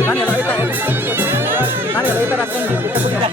Naningalita rasanya kita punya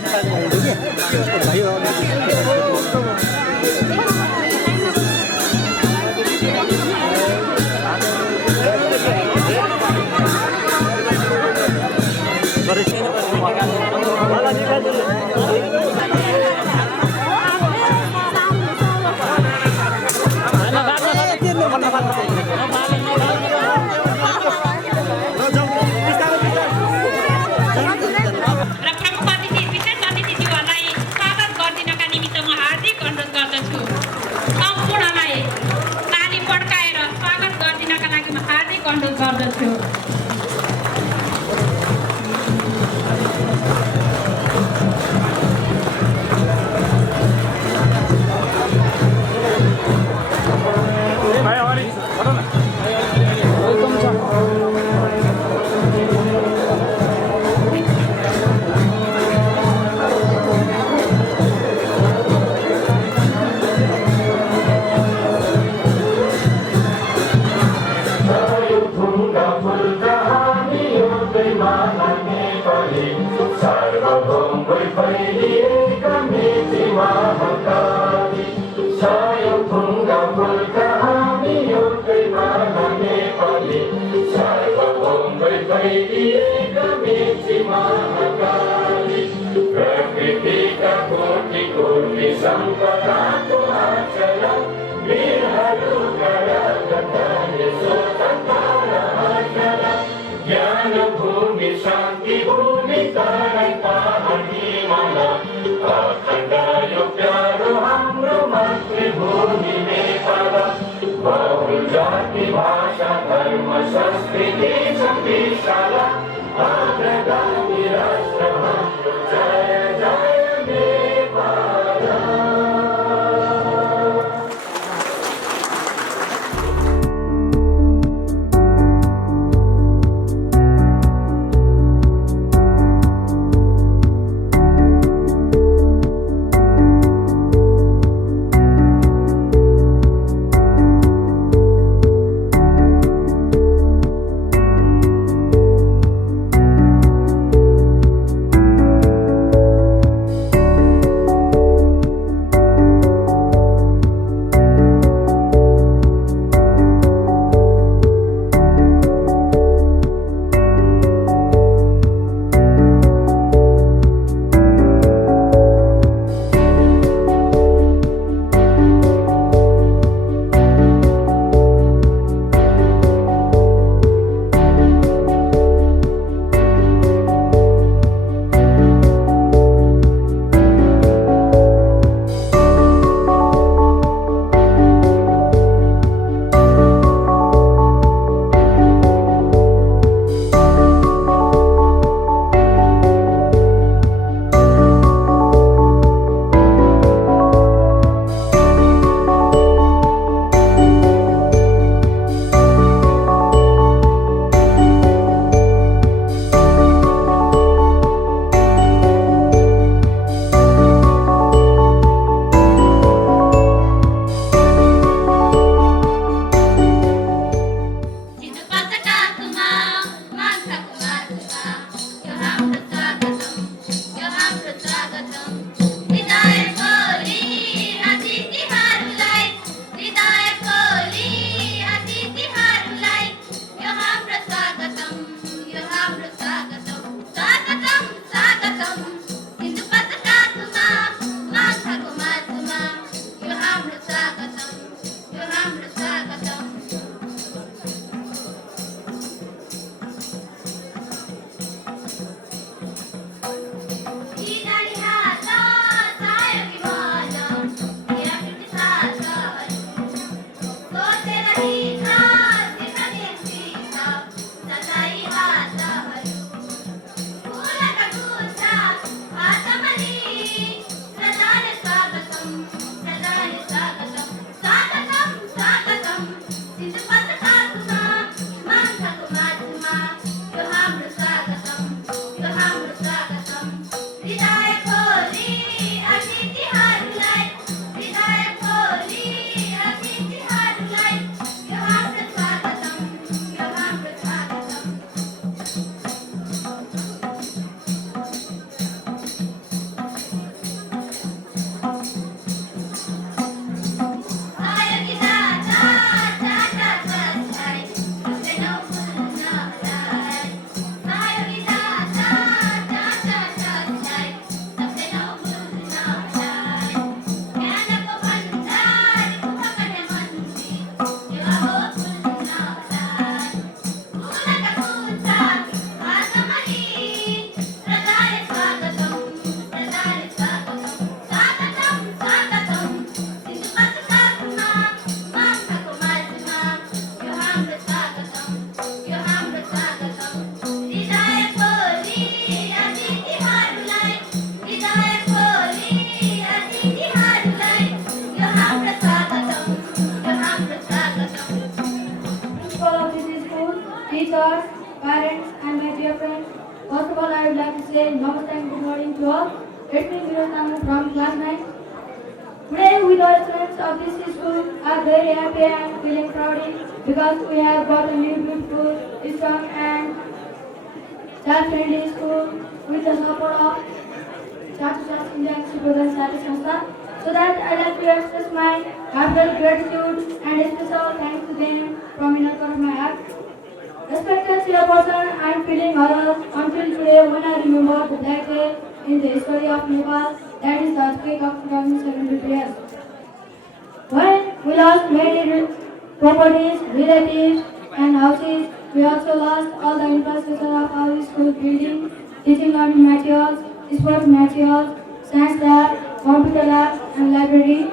First of all, I would like to say namaste and good morning to all. Let me Viral Namu from class 9. Today, we the students of this school are very happy and feeling proud because we have got a new beautiful, strong and child-friendly school with the support of Chatu Trust India Supervisor Sati Sanstha. So that I like to express my heartfelt gratitude and special thanks to them from inner core of my heart. Respected chairperson, I am feeling honored until today when I remember the black day in the history of Nepal, that is the earthquake of 2007 years. When we lost many properties, relatives and houses, we also lost all the infrastructure of our school building, teaching learning materials, sports materials, science lab, computer lab and library.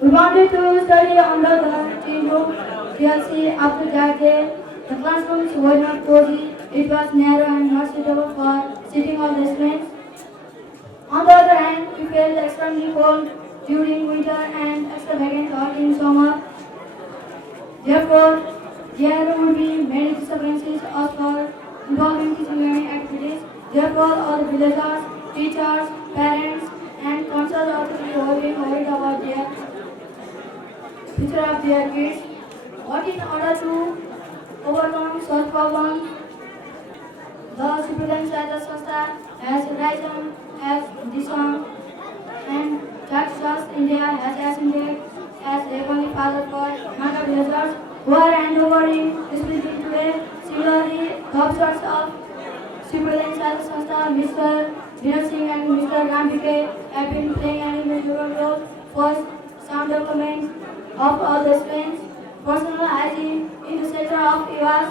We wanted to study under the tea room, TLC after that day. The classrooms were not cozy, it was narrow and not suitable for sitting all the students. On the other hand, we felt extremely cold during winter and extravagant hot in summer. Therefore, there would be many disturbances as for involving teaching learning activities. Therefore, all the villagers, teachers, parents, and council authorities were being worried about their future of their kids. But in order to overcome such problems, the Superintendent Science Sanstha has risen as the song and Chatu Trust India has ascended as a holy father for Manga villagers who are handovering spiritually today. Similarly, the officers of Superintendent Science Sanstha, Mr. Vinod Singh and Mr. Rambike have been playing an invaluable role for sound development of all the students. Personal hygiene in the sector of EVAS.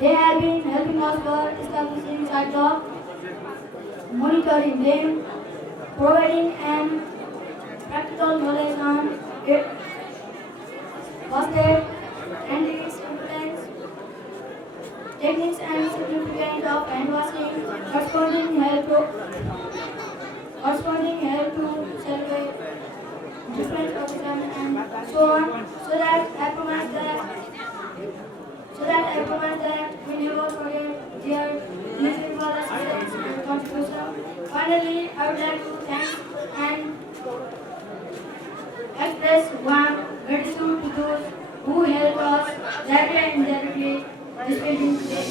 They have been helping us for establishing site dog, monitoring them, providing an practical knowledge on it, first aid, anti-impotence, techniques and significance of hand washing, corresponding help to celebrate different occasions and so on, so that I promise that we never forget their invaluable assistance and contribution. Finally, I would like to thank and express warm gratitude to those who helped us directly and indirectly this building today.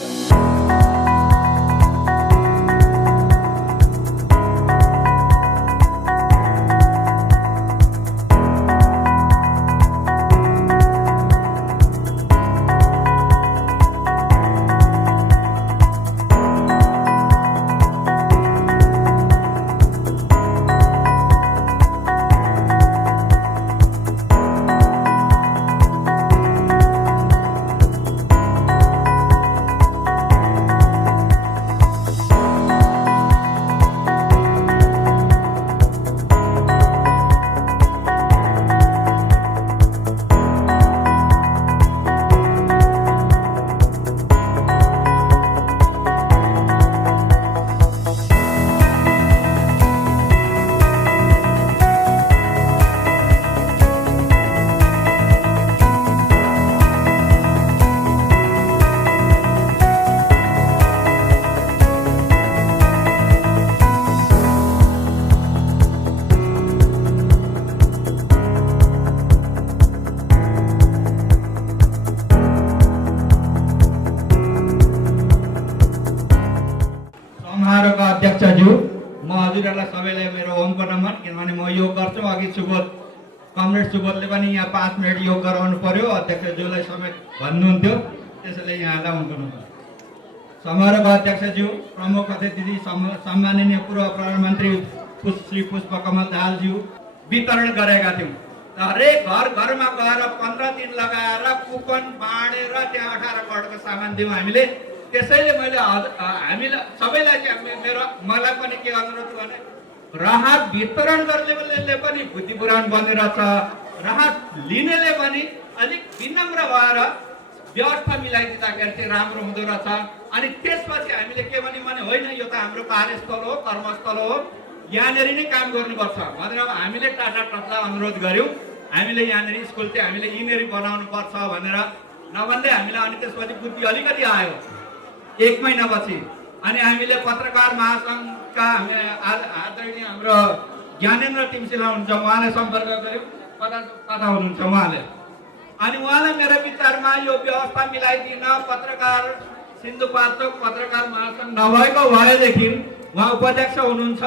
अध्यक्षज्यू म हजुरहरूलाई सबैलाई मेरो ओमको नमन किनभने म योग गर्छु अघि सुबोध कमरेड सुबोधले पनि यहाँ 5 मिनट योग गराउनु पर्यो अध्यक्षज्यूलाई समेत भन्नुहुन्थ्यो त्यसैले यहाँलाई ओमको नमन समारोहका अध्यक्षज्यू प्रमुख अतिथि सम्माननीय पूर्व प्रधानमन्त्री श्री पुष्पकमल दाहालज्यू वितरण गरेका थियौँ हरेक घरमा गएर 15 दिन लगाएर कुपन बाँडेर त्यहाँ 18 करोडको सामान दियौँ हामीले त्यसैले मैले हामीलाई सबैलाई मलाई पनि के अनुरोध भने राहत वितरण गर्नेले पनि बुद्धिपुराण बनेर छ राहत लिनेले पनि अलिक विनम्र भएर व्यवस्था मिलाइदिँदाखेरि चाहिँ राम्रो हुँदो रहेछ अनि त्यसपछि हामीले के भने होइन यो त हाम्रो कार्यस्थल हो कर्मस्थल हो यहाँनिर नै काम गर्नुपर्छ भनेर हामीले टाटा ट्रस्टलाई अनुरोध गर्यौं हामीले यहाँनिर स्कुल चाहिँ हामीले यिनीहरू बनाउनु पर्छ भनेर नभन्दै हामीलाई अनि त्यसपछि बुद्धि अलिकति आयो 1 महिनापछि अनि हामीले पत्रकार महासङ्घका आदरणीय हाम्रो ज्ञानेन्द्र टिम्सिला हुनुहुन्छ, उहाँले सम्पर्क गर्यौँ। कता हुनुहुन्छ उहाँले? अनि उहाँलाई मेरो विचारमा यो व्यवस्था मिलाइदिन पत्रकार सिन्धुपाल्चोक पत्रकार महासङ्घ नभएको भएदेखि उहाँ उपाध्यक्ष हुनुहुन्छ,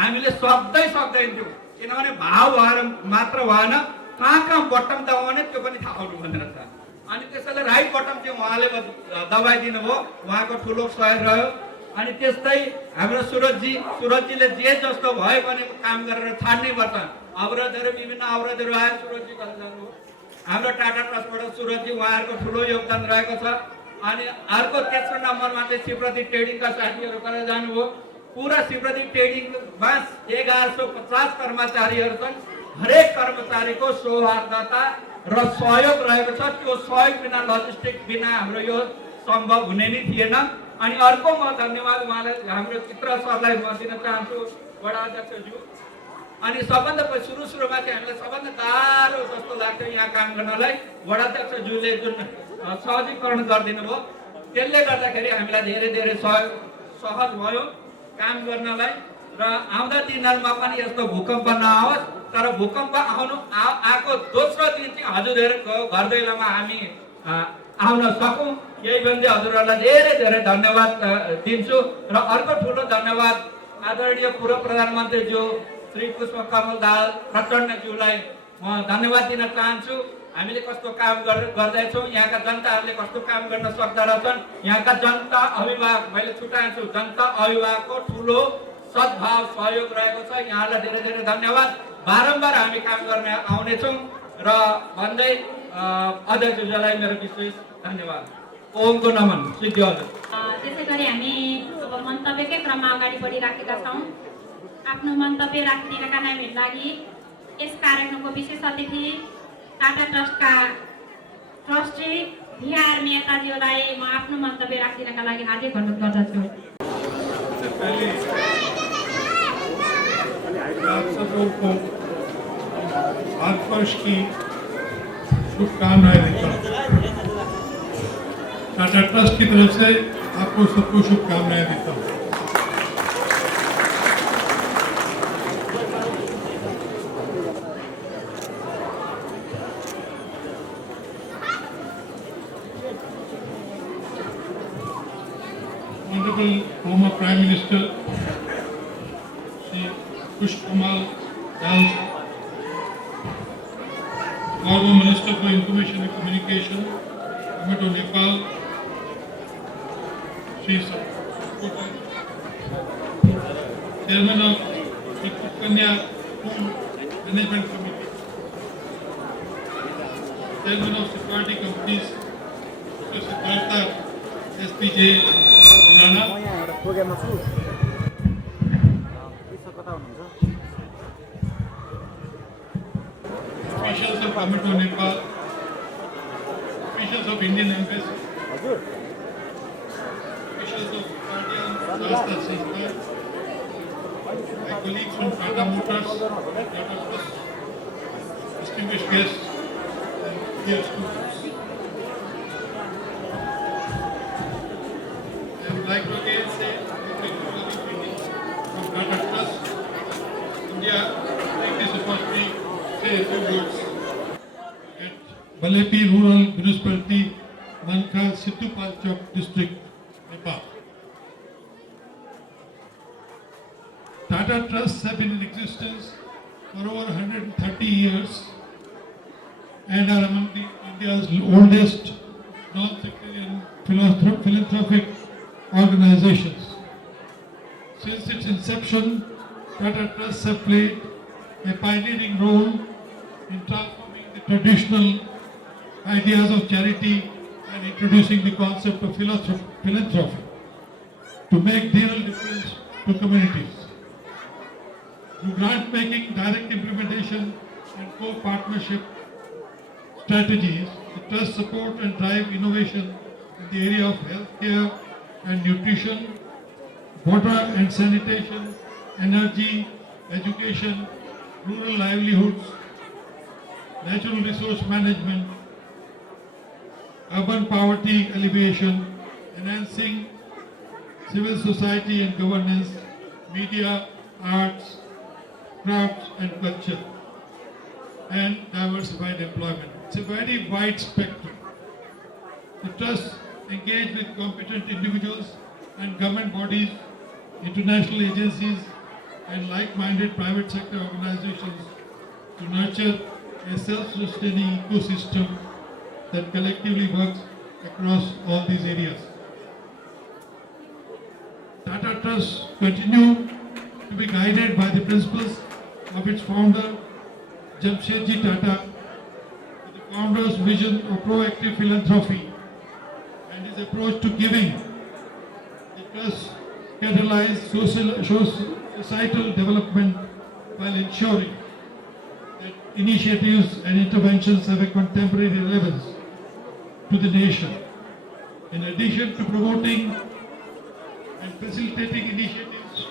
हामीले सक्दैन थियो। किनभने भाव भएर मात्र भएन, कहाँ बटम दबाउने त्यो पनि थाहा हुनु भनेर छ। अनि त्यसैले राइट बटम चाहिँ उहाँले दबाइदिनु भयो, उहाँको ठुलो सहयोग रह्यो। अनि त्यस्तै हाम्रो सुरजजीले जे जस्तो भयो भने काम गरेर छाड्नै पर्छ। अवरोधहरू विभिन्न अवरोधहरू आयो, सुरजजी गरेर जानुभयो। हाम्रो टाटा ट्रस्टबाट सुरजजी उहाँहरूको ठुलो योगदान रहेको छ। अनि अर्को तेस्रो नम्बरमा चाहिँ शिवप्रति ट्रेडिङका साथीहरू गरेर जानुभयो। पुरा शिवप्रति ट्रेडिङमा 1150 कर्मचारीहरू छन्। हरेक कर्मचारीको सौहार्दता र सहयोग रहेको छ। त्यो सहयोग बिना, लजिस्टिक बिना हाम्रो यो सम्भव हुने नै थिएन। अनि अर्को म धन्यवाद उहाँलाई, हाम्रो चित्र सरलाई म दिन चाहन्छु, वडा अध्यक्षज्यू। अनि सबभन्दा सुरुमा चाहिँ हामीलाई सबभन्दा गाह्रो जस्तो लाग्थ्यो यहाँ काम गर्नलाई, वडा अध्यक्षज्यूले जुन सहजीकरण गरिदिनु भयो, त्यसले गर्दाखेरि हामीलाई धेरै सहज भयो काम गर्नलाई। र आउँदा दिनहरूमा पनि यस्तो भूकम्प नआओस्, तर भूकम्प आएको दोस्रो दिन चाहिँ हजुरहरूको घर दैलोमा हामी आउन सकौँ, यही भन्दै हजुरहरूलाई धेरै धन्यवाद दिन्छु। र अर्को ठुलो धन्यवाद आदरणीय पूर्व प्रधानमन्त्रीज्यू श्री पुष्पकमल दाहाल प्रचण्डज्यूलाई म धन्यवाद दिन चाहन्छु। हामीले कस्तो काम गर्दैछौँ, यहाँका जनताहरूले कस्तो काम गर्न सक्दा रहेछन्। यहाँका जनता अभिभावक, मैले छुट्याउँछु, जनता अभिभावकको ठुलो सद्भाव सहयोग रहेको छ। यहाँलाई धेरै धन्यवाद। बारम्बार हामी काम गर्न आउनेछौँ र भन्दै अध्यक्षज्यूलाई मेरो विशेष धन्यवाद। ओमको नमन सिद्धि हजुर। त्यसै गरी हामी अब मन्तव्यकै क्रममा अगाडि बढिराखेका छौँ। आफ्नो मन्तव्य राखिदिनका लागि यस कार्यक्रमको विशेष अतिथि टाटा ट्रस्टका ट्रस्टी बिहार मेहताज्यूलाई म आफ्नो मन्तव्य राखिदिनका लागि हार्दिक अनुरोध गर्दछु। आप सबों को भारतवर्ष की शुभकामनाएं देता हूँ। टाटा ट्रस्ट की तरफ से आपको सबको शुभकामनाएं देता हूँ। Honorable former Prime Minister Shri Pushpamal Dahal, former Minister for Information and Communication, Government of Nepal, Shri Sapkota, Chairman of the Kanya Pool Management Committee, Chairman of Security Companies, Mr. Siddhartha SPJ Rana, officials of Government of Nepal, officials of Indian Embassy, officials of Guardian Rasta Sistar, my colleagues from Tata Motors, Tata Trust, distinguished guests, and dear students. I would like to again say from Tata Trust, India, take this opportunity to say a few words. At Balepi Rural Municipality, Manka, Siddhupalchok District, Nepal. Tata Trusts have been in existence for over 130 years and are among India's oldest non-sectarian philanthropic organizations. Since its inception, Tata Trusts have played a pioneering role in transforming the traditional ideas of charity and introducing the concept of philanthropy to make real difference to communities. Through grant making, direct implementation and co-partnership strategies, the Trust support and drive innovation in the area of healthcare and nutrition, water and sanitation, energy, education, rural livelihoods, natural resource management, urban poverty alleviation, enhancing civil society and governance, media, arts, crafts and culture, and diversified employment. It's a very wide spectrum. The trust engage with competent individuals and government bodies, international agencies, and like-minded private sector organizations to nurture a self-sustaining ecosystem that collectively works across all these areas. Tata Trust continue to be guided by the principles of its founder, Jamshedji Tata, the founder's vision of proactive philanthropy and his approach to giving. The trust catalyze societal development while ensuring that initiatives and interventions have a contemporary relevance to the nation. In addition to promoting and facilitating initiatives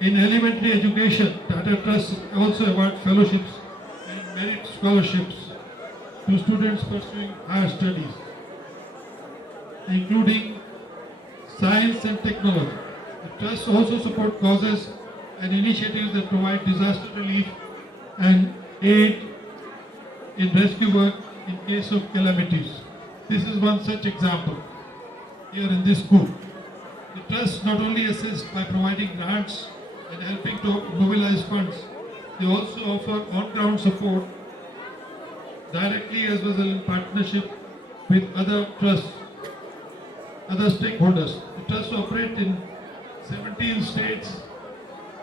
in elementary education, Tata Trust also award fellowships and merit scholarships to students pursuing higher studies, including science and technology. The Trust also support causes and initiatives that provide disaster relief and aid in rescue work in case of calamities. This is one such example here in this school. The Trust not only assists by providing grants and helping to mobilize funds, they also offer on-ground support directly as well as in partnership with other trusts, other stakeholders. The Trust operate in 17 states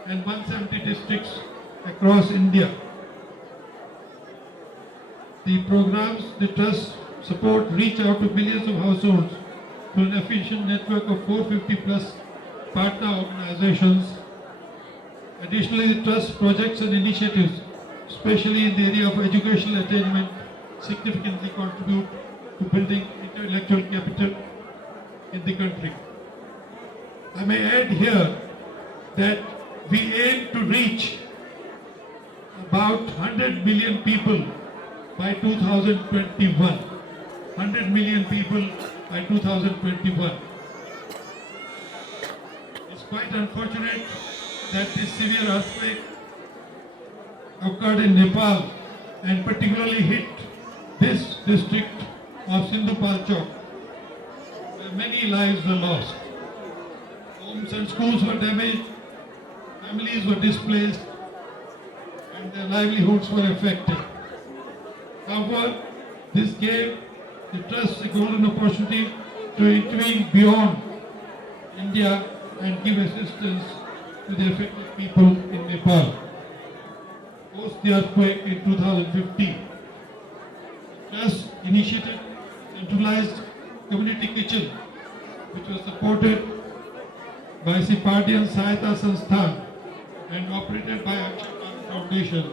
and 170 districts across India. The programs the Trust support reach out to millions of households through an efficient network of 450 plus partner organizations. Additionally, the Trust projects and initiatives, especially in the area of educational attainment, significantly contribute to building intellectual capital in the country. I may add here that we aim to reach about 100 million people by 2021. 100 million people by 2021. It's quite unfortunate that this severe earthquake occurred in Nepal and particularly hit this district of Sindhupalchok, where many lives were lost. Homes and schools were damaged, families were displaced, and their livelihoods were affected. However, this gave the Trust a golden opportunity to intervene beyond India and give assistance to the affected people in Nepal. Post the earthquake in 2015, the Trust initiated centralized community kitchen, which was supported by Sipardian Sahayata Sansthan and operated by Akshay Foundation,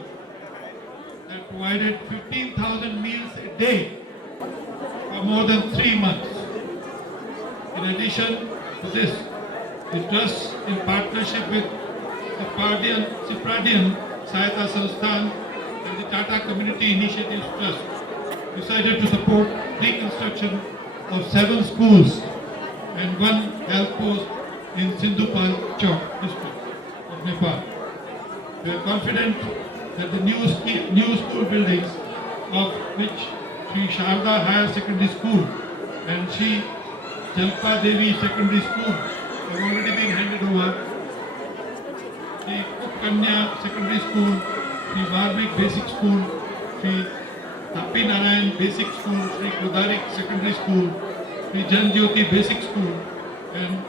that provided 15,000 meals a day for more than 3 months. In addition to this, the Trust, in partnership with Sipardian Sahayata Sansthan and the Tata Community Initiatives Trust, decided to support reconstruction of 7 schools and 1 health post in Sindhupalchok district of Nepal. We are confident that the new school buildings, of which Sri Sharda Higher Secondary School and Sri Jalpa Devi Secondary School have already been handed over. The Kanya Secondary School, Sri Varmik Basic School, Sri Tapi Narayan Basic School, Sri Kudarik Secondary School, Sri Jan Jyoti Basic School, and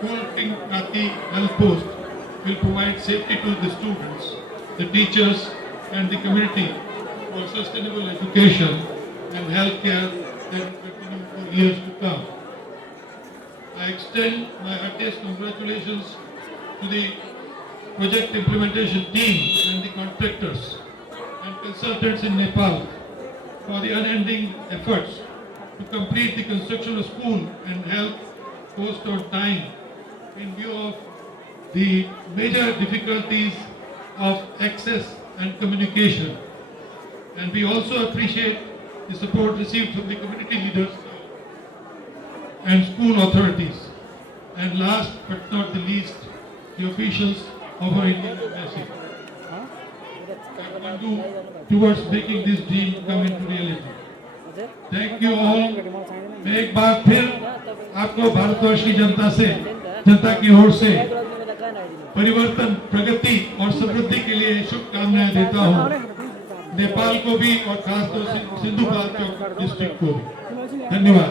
Kul King Kati Health Post will provide safety to the students, the teachers, and the community for sustainable education and health care that will continue for years to come. I extend my heartiest congratulations to the project implementation team and the contractors and consultants in Nepal for the unending efforts to complete the construction of school and health post on time in view of the major difficulties of access and communication. And we also appreciate the support received from the community leaders and school authorities. And last but not the least, the officials of our Indian Embassy have to do towards making this dream come into reality. Thank you all. मैं एक बार फिर आपको भारतवर्ष की जनता की ओर से परिवर्तन, प्रगति और समृद्धि के लिए शुभकामनाएं देता हूं। नेपाल को भी और खासतौर से सिंधु पाल्चोक डिस्ट्रिक्ट को भी। धन्यवाद।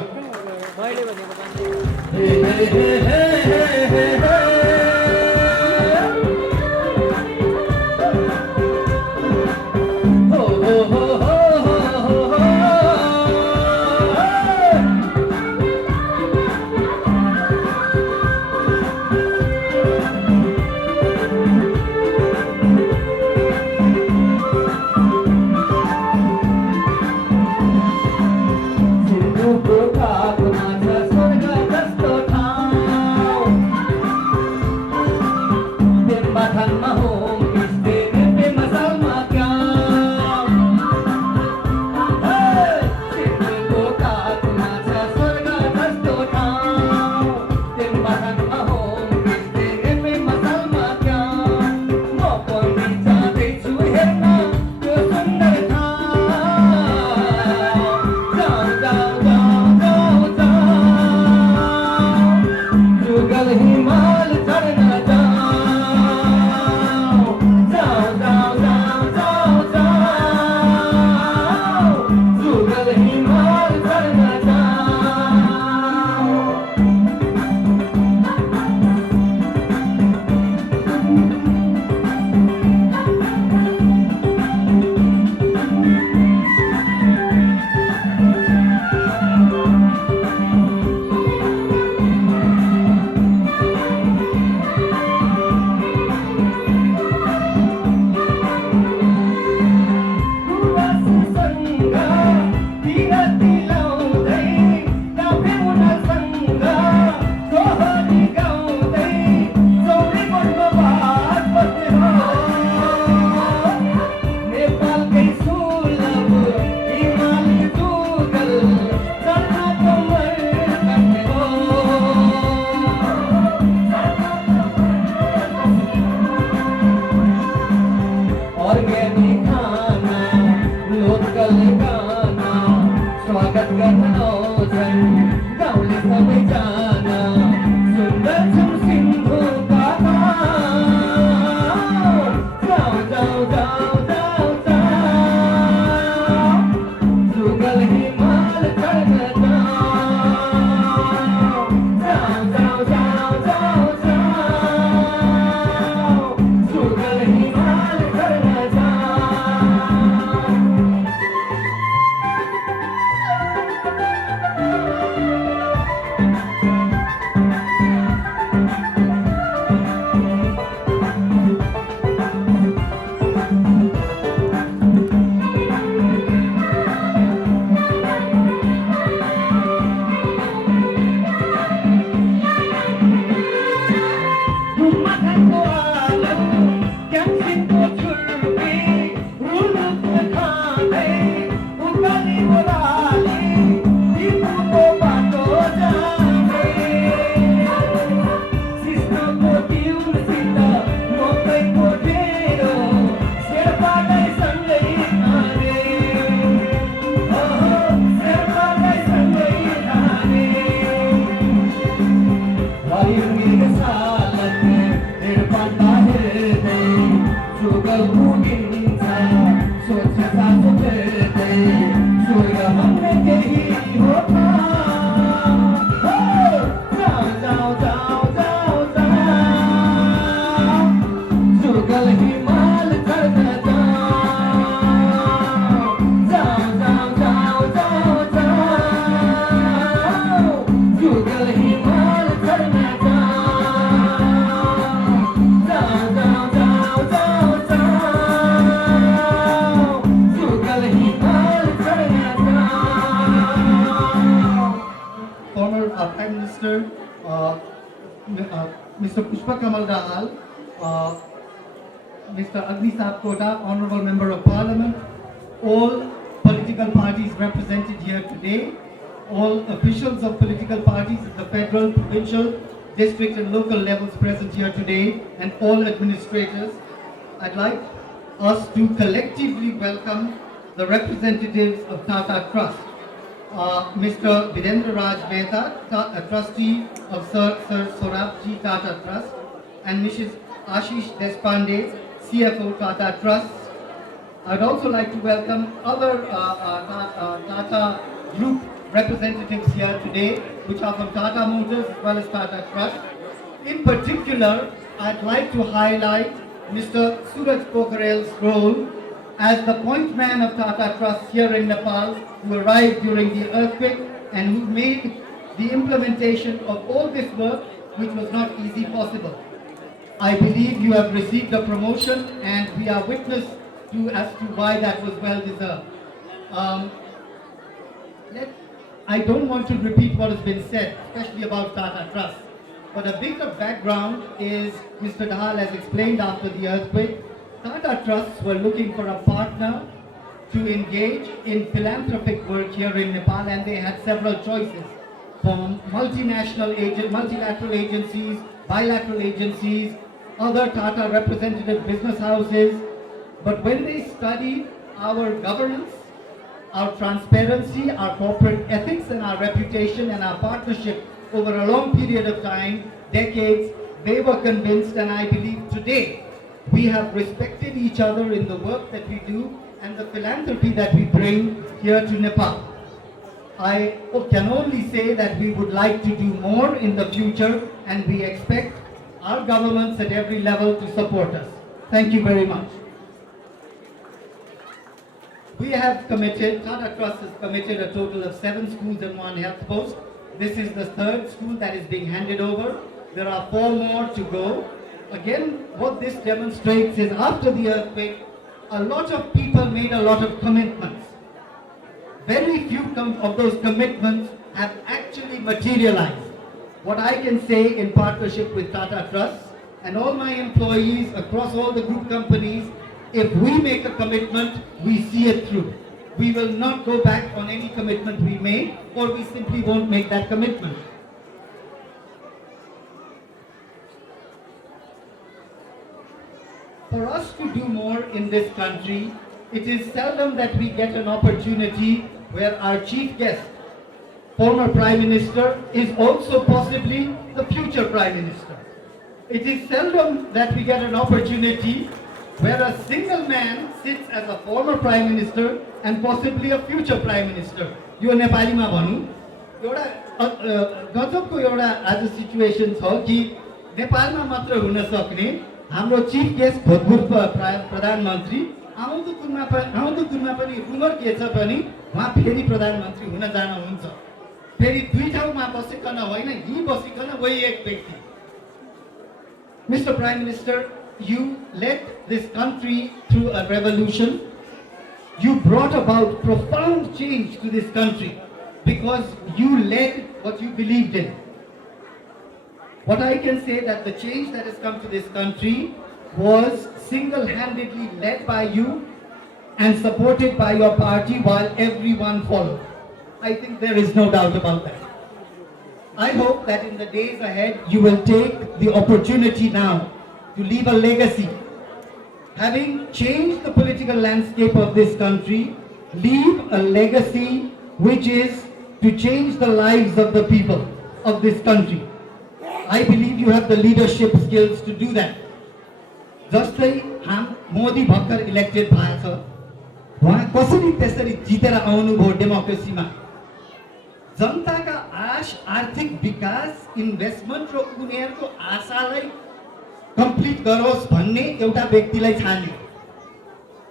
Prime Minister, Mr. Pushpa Kamal Dahal, Mr. Agni Sapkota, Honorable Member of Parliament, all political parties represented here today, all officials of political parties at the federal, provincial, district and local levels present here today, and all administrators. I'd like us to collectively welcome the representatives of Tata Trust. Mr. Virendra Raj Mehta, a trustee of Sir Sorabji Tata Trust, and Mrs. Ashish Deshpande, CFO Tata Trust. I'd also like to welcome other Tata Group representatives here today, which are from Tata Motors as well as Tata Trust. In particular, I'd like to highlight Mr. Suraj Pokharel's role as the point man of Tata Trust here in Nepal, who arrived during the earthquake and who made the implementation of all this work, which was not easy possible. I believe you have received a promotion, and we are witness as to why that was well deserved. I don't want to repeat what has been said, especially about Tata Trust. But a bit of background is, Mr. Dahal has explained after the earthquake, Tata Trusts were looking for a partner to engage in philanthropic work here in Nepal, and they had several choices from multinational multilateral agencies, bilateral agencies, other Tata representative business houses. But when they studied our governance, our transparency, our corporate ethics and our reputation and our partnership over a long period of time, decades, they were convinced, and I believe today, we have respected each other in the work that we do and the philanthropy that we bring here to Nepal. I can only say that we would like to do more in the future, and we expect our governments at every level to support us. Thank you very much. We have committed, Tata Trust has committed a total of 7 schools and 1 health post. This is the 3rd school that is being handed over. There are 4 more to go. Again, what this demonstrates is after the earthquake, a lot of people made a lot of commitments. Very few of those commitments have actually materialized. What I can say in partnership with Tata Trust and all my employees across all the group companies, if we make a commitment, we see it through. We will not go back on any commitment we made, or we simply won't make that commitment. For us to do more in this country, it is seldom that we get an opportunity where our chief guest, former Prime Minister, is also possibly the future Prime Minister. It is seldom that we get an opportunity where a single man sits as a former Prime Minister and possibly a future Prime Minister. यो नेपालीमा भनौँ एउटा गजबको एउटा आज situation छ कि नेपालमा मात्र हुन सक्ने हाम्रो चिफ गेस्ट भूतपूर्व प्रधानमन्त्री आउँदो दिनमा पनि रुमर के छ भने उहाँ फेरि प्रधानमन्त्री हुन जानुहुन्छ। फेरि 2 ठाउँमा बसिकन होइन, यही बसिकन वही एक व्यक्ति। Mr. Prime Minister, you led this country through a revolution. You brought about profound change to this country because you led what you believed in. What I can say that the change that has come to this country was single-handedly led by you and supported by your party while everyone followed. I think there is no doubt about that. I hope that in the days ahead you will take the opportunity now to leave a legacy. Having changed the political landscape of this country, leave a legacy which is to change the lives of the people of this country. I believe you have the leadership skills to do that. जस्तै मोदी भर्खर elected भएको छ, उहाँ कसरी त्यसरी जितेर आउनुभयो डेमोक्रेसीमा। जनताका आश, आर्थिक विकास, इन्भेस्टमेन्ट र उनीहरूको आशालाई कम्प्लिट गरोस् भन्ने एउटा व्यक्तिलाई छान्यो।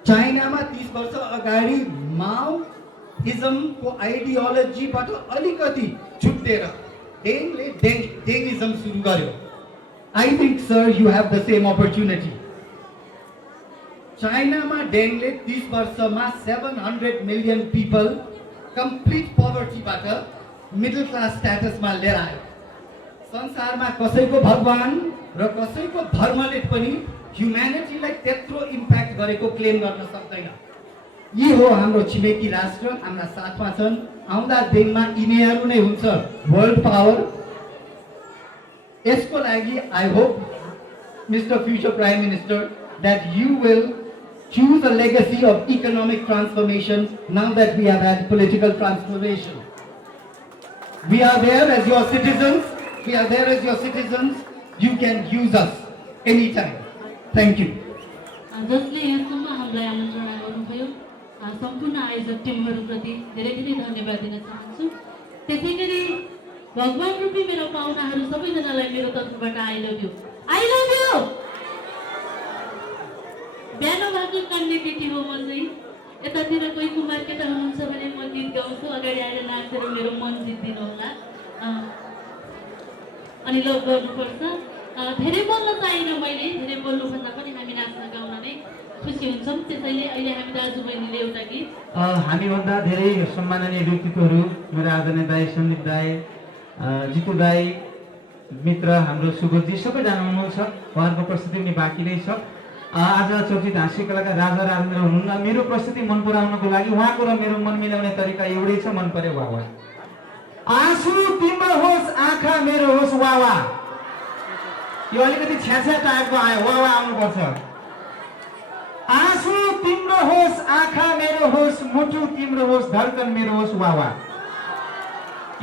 चाइनामा 30 वर्ष अगाडि माओइज्मको आइडियोलोजीबाट अलिकति छुटेर डेङले डेङिज्म सुरु गर्यो। I think, sir, you have the same opportunity. चाइनामा डेङले 30 वर्षमा 700 million people complete povertyबाट middle class statusमा लिएर आयो। संसारमा कसैको भगवान र कसैको धर्मले पनि ह्युम्यानिटीलाई त्यत्रो इम्प्याक्ट गरेको क्लेम गर्न सक्दैन। यी हो हाम्रो छिमेकी राष्ट्र, हाम्रा साथमा छन्। आउँदा दिनमा यिनीहरू नै हुन्छ वर्ल्ड पावर। यसको लागि I hope mister future prime minister that you will choose a legacy of economic transformation now that we have had political transformation. We are there as your citizens. We are there as your citizens. You can use us anytime. Thank you. जसले यहाँसम्म हामीलाई आमन्त्रणा गर्नुभयो सम्पूर्ण आयोजक टिमहरूप्रति धेरै धेरै धन्यवाद दिन चाहन्छु। त्यसै गरी भगवान रूपी मेरो पाहुनाहरू सबैजनालाई मेरो तर्फबाट आई लभ यू। बिहान भएको कन्ने केटी हो म चाहिँ। यतातिर कोही कुमार केटा हुनुहुन्छ भने म गीत गाउँछु, अगाडि आएर नाचेर मेरो मन जित्दिनु होला। अनि लभ गर्नुपर्छ। धेरै बोल्न चाहिएन मैले, धेरै बोल्नुभन्दा पनि हामी नाच्न गाउन नै खुसी हुन्छौँ। त्यसैले अहिले हामी दाजुबहिनीले एउटा गीत हामीभन्दा धेरै सम्माननीय व्यक्तित्वहरू मेरो आदरणीय दाई सन्दीप दाई, जितु दाई, मित्र हाम्रो सुगोजी सबैजना हुनुहुन्छ। उहाँहरूको प्रस्तुति पनि बाँकी नै छ। आज चर्चित हाँस्य कलाकार राजा राजेन्द्र हुनुहुन्न। मेरो प्रस्तुति मन पराउनको लागि उहाँको र मेरो मन मिलाउने तरिका एउटै छ, मन पर्यो वाह वाह। आँसु तिम्रो होस् आँखा मेरो होस् वाह वाह। यो अलिकति छ्याछ्या टाइपको आयो, वाह वाह आउनुपर्छ। आँसु तिम्रो होस् आँखा मेरो होस्, मुटु तिम्रो होस्, धड्कन मेरो होस् वाह वाह।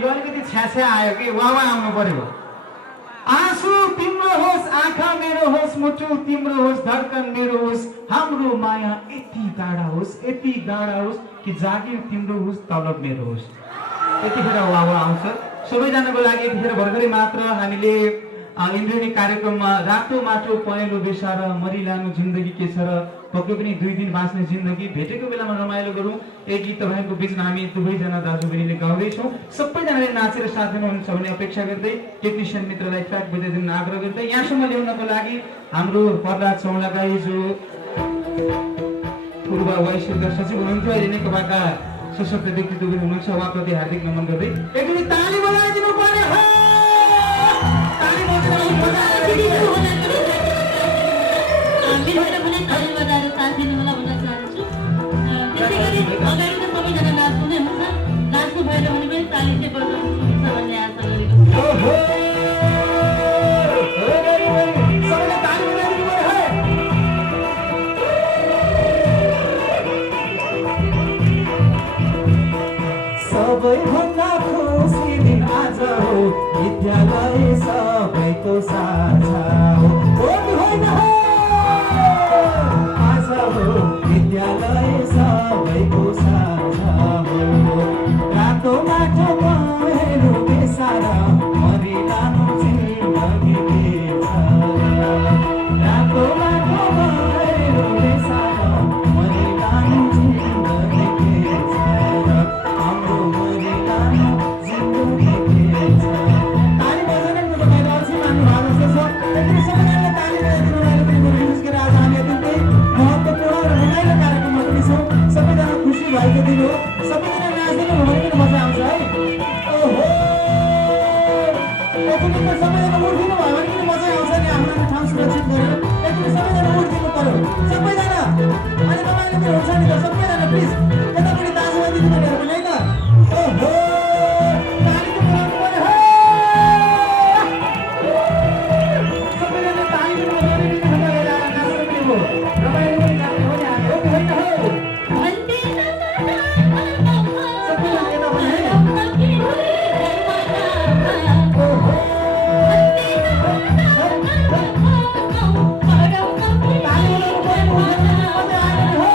यो अलिकति छ्याछ्या आयो कि वाह वाह आउनु पर्यो। आँसु तिम्रो होस् आँखा मेरो होस्, मुटु तिम्रो होस्, धड्कन मेरो होस्, हाम्रो माया यति गाढा होस्, यति गाढा होस् कि जागिर तिम्रो होस्, तलब मेरो होस्। यतिखेर वाह वाह आउँछ। सबैजनाको लागि यतिखेर भर्खरै मात्र हामीले इन्द्रेणी कार्यक्रममा रातो माटो पहेँलो बेसार मरिलानो जिन्दगी के छ र पक्कै पनि 2 दिन बाँच्ने जिन्दगी भेटेको बेलामा रमाइलो गरौँ। एक गीत तपाईँको बिचमा हामी दुवैजना दाजुबहिनीले गाउँदैछौँ। सबैजनाले नाचेर साथ दिनुहुन्छ भन्ने अपेक्षा गर्दै टेक्निसियन मित्रलाई ट्र्याक बजाइदिन आग्रह गर्दै यहाँसम्म ल्याउनको लागि हाम्रो प्रहलाद चौलागाई जो पूर्व वाइस सचिव हुनुहुन्थ्यो, अहिले नेकपाका सशक्त व्यक्तित्व हुनुहुन्छ, उहाँप्रति हार्दिक नमन गर्दै एकचोटि ताली बजाइदिनु पर्यो। ताली बजाएर साथ दिनु होला भन्न चाहन्छु। त्यसै गरी अगाडि त सबैजना नाच्नु नै हुन्छ, नाच्नु भएन भने पनि ताली चाहिँ बजाउनुहुन्छ भन्ने आशा गरेको छु। सबैभन्दा खुसी दिन आज हो, विद्यालय सबैको साझा हो। होइन आज हो विद्यालय सबैको साझा हो। रातो माटो पहेँलो बेसार मरिलानो जिन्दगी के छ। रातो माटो पहेँलो बेसार मरिलानो जिन्दगी के छ। हाम्रो मरिलानो जिन्दगी के छ। ताली बजाउने तपाईँ अझै मान्नु भएको जस्तो छ। त्यसरी सबैजनाले ताली बजाइदिनु भएको पनि मेरो विशेष गरी आज हामी अत्यन्तै महत्त्वपूर्ण र रमाइलो कार्यक्रममा पनि छौँ। सबैजना खुसी भएको दिन हो। सबैजना नाच्दिनु भयो भने पनि मजा आउँछ है। ओहो एकचोटि त सबैजना उठिदिनु भयो भने पनि मजा आउँछ नि, हाम्रो ठाउँ सुरक्षित गरेर। एकचोटि सबैजना उठिदिनु पर्यो सबैजना। अनि तपाईँले पनि हुन्छ नि त सबैजना प्लिज यतापट्टि दाजुभाइ दिदीबहिनीहरू पनि है त। ओहो ताली त बजाउनु पर्यो है। सबैजना ताली पनि बजाउने पनि नाच्नु पनि हो, रमाइलो पनि गर्ने हो नि हामी हो कि होइन हो। सबैजना यता पनि है। ताली बजाउनु पर्यो, मजा आयो नि हो।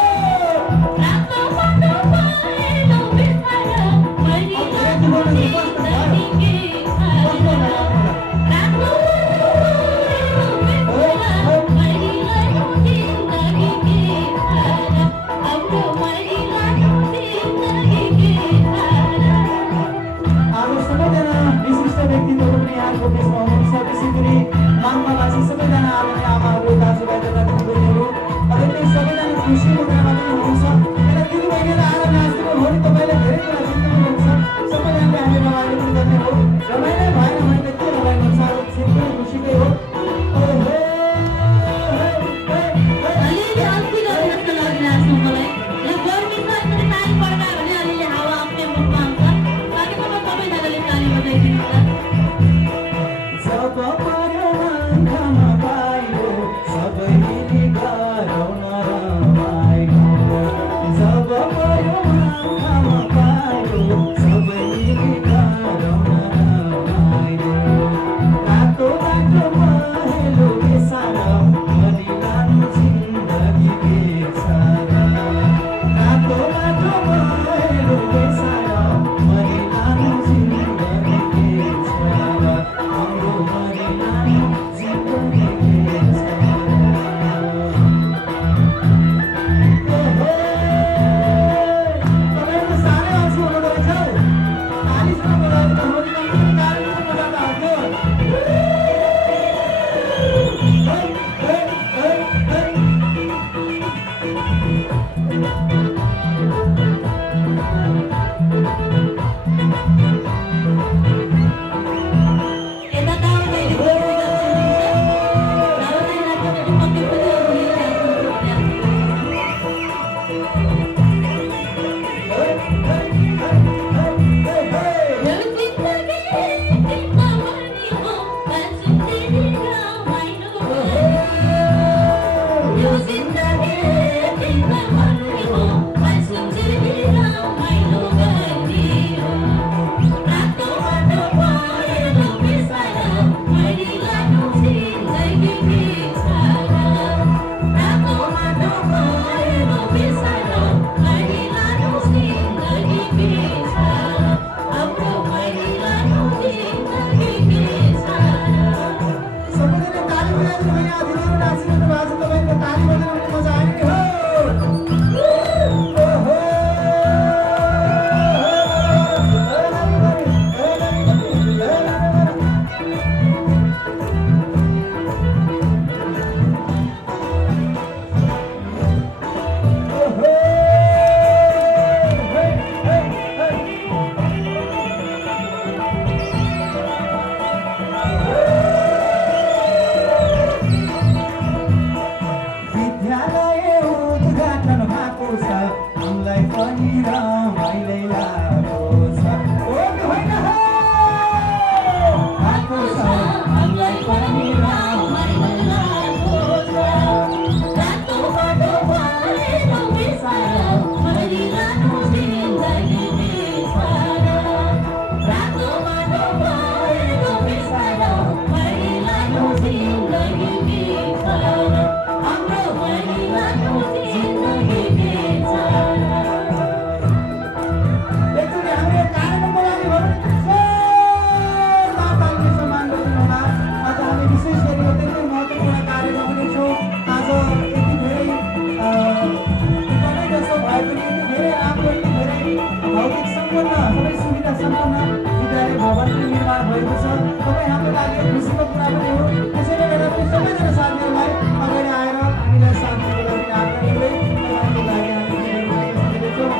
सम्पूर्ण सबै सुविधा सम्पन्न विद्यालय भवन पनि निर्माण भएको छ। तपाईँ हाम्रो लागि खुसीको कुरा पनि हो। त्यसैले गर्दा पनि सबैजना साथीहरूलाई अगाडि आएर हामीलाई साथ दिनको लागि आग्रह गर्दै तपाईँको लागि हामी गीतहरू दिनेछौँ।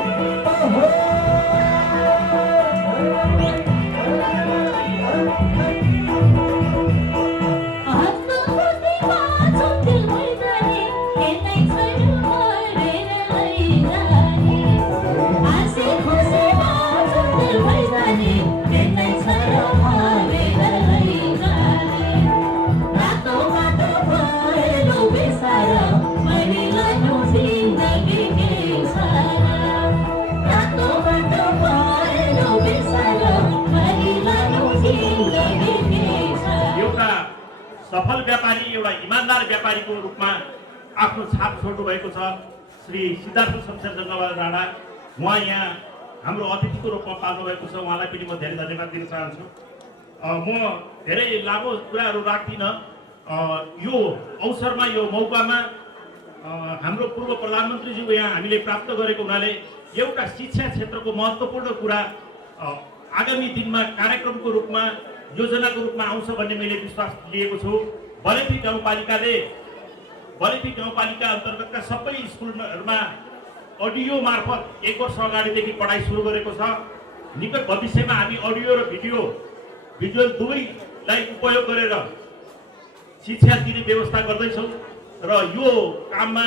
सफल व्यापारी एउटा इमानदार व्यापारीको रूपमा आफ्नो छाप छोड्नु भएको छ श्री सिद्धार्थ शमशेर जङ्गबहादुर राणा। उहाँ यहाँ हाम्रो अतिथिको रूपमा पाल्नु भएको छ। उहाँलाई पनि म धेरै धन्यवाद दिन चाहन्छु। म धेरै लामो कुराहरू राख्दिनँ। यो अवसरमा यो मौकामा हाम्रो पूर्व प्रधानमन्त्रीज्यू यहाँ हामीले प्राप्त गरेको हुनाले एउटा शिक्षा क्षेत्रको महत्त्वपूर्ण कुरा आगामी दिनमा कार्यक्रमको रूपमा योजनाको रूपमा आउँछ भन्ने मैले विश्वास लिएको छु। बलेपी गाउँपालिका अन्तर्गतका सबै स्कुलहरूमा अडियो मार्फत 1 वर्ष अगाडिदेखि पढाइ सुरु गरेको छ। निकट भविष्यमा हामी अडियो र भिजुअल दुवैलाई उपयोग गरेर शिक्षा दिने व्यवस्था गर्दैछौँ र यो काममा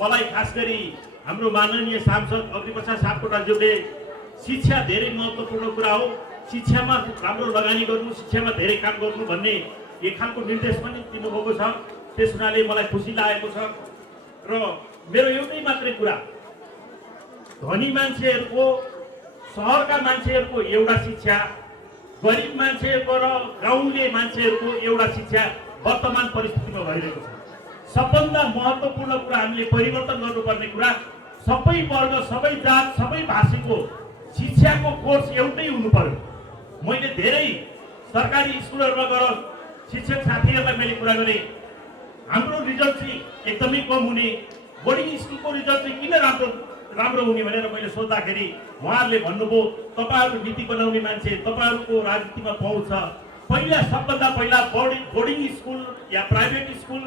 मलाई खास गरी हाम्रो माननीय सांसद अग्निप्रसाद सापकोटाज्यूले शिक्षा धेरै महत्त्वपूर्ण कुरा हो, शिक्षामा राम्रो लगानी गर्नु, शिक्षामा धेरै काम गर्नु भन्ने एक खालको निर्देश पनि दिनुभएको छ। त्यस हुनाले मलाई खुसी लागेको छ। र मेरो एउटै मात्रै कुरा, धनी मान्छेहरूको सहरका मान्छेहरूको एउटा शिक्षा, गरिब मान्छेहरूको र गाउँले मान्छेहरूको एउटा शिक्षा वर्तमान परिस्थितिमा भइरहेको छ। सबभन्दा महत्त्वपूर्ण कुरा हामीले परिवर्तन गर्नुपर्ने कुरा, सबै वर्ग, सबै जात, सबै भाषीको शिक्षाको कोर्स एउटै हुनु पर्यो। मैले धेरै सरकारी स्कुलहरूमा गएर शिक्षक साथीहरूलाई मैले कुरा गरेँ, हाम्रो रिजल्ट चाहिँ एकदमै कम हुने, बोर्डिङ स्कुलको रिजल्ट चाहिँ किन राम्रो हुने भनेर मैले सोद्धाखेरि उहाँहरूले भन्नुभयो, तपाईँहरू नीति बनाउने मान्छे, तपाईँहरूको राजनीतिमा पहुँच छ, सबभन्दा पहिला बोर्डिङ स्कुल या प्राइभेट स्कुल,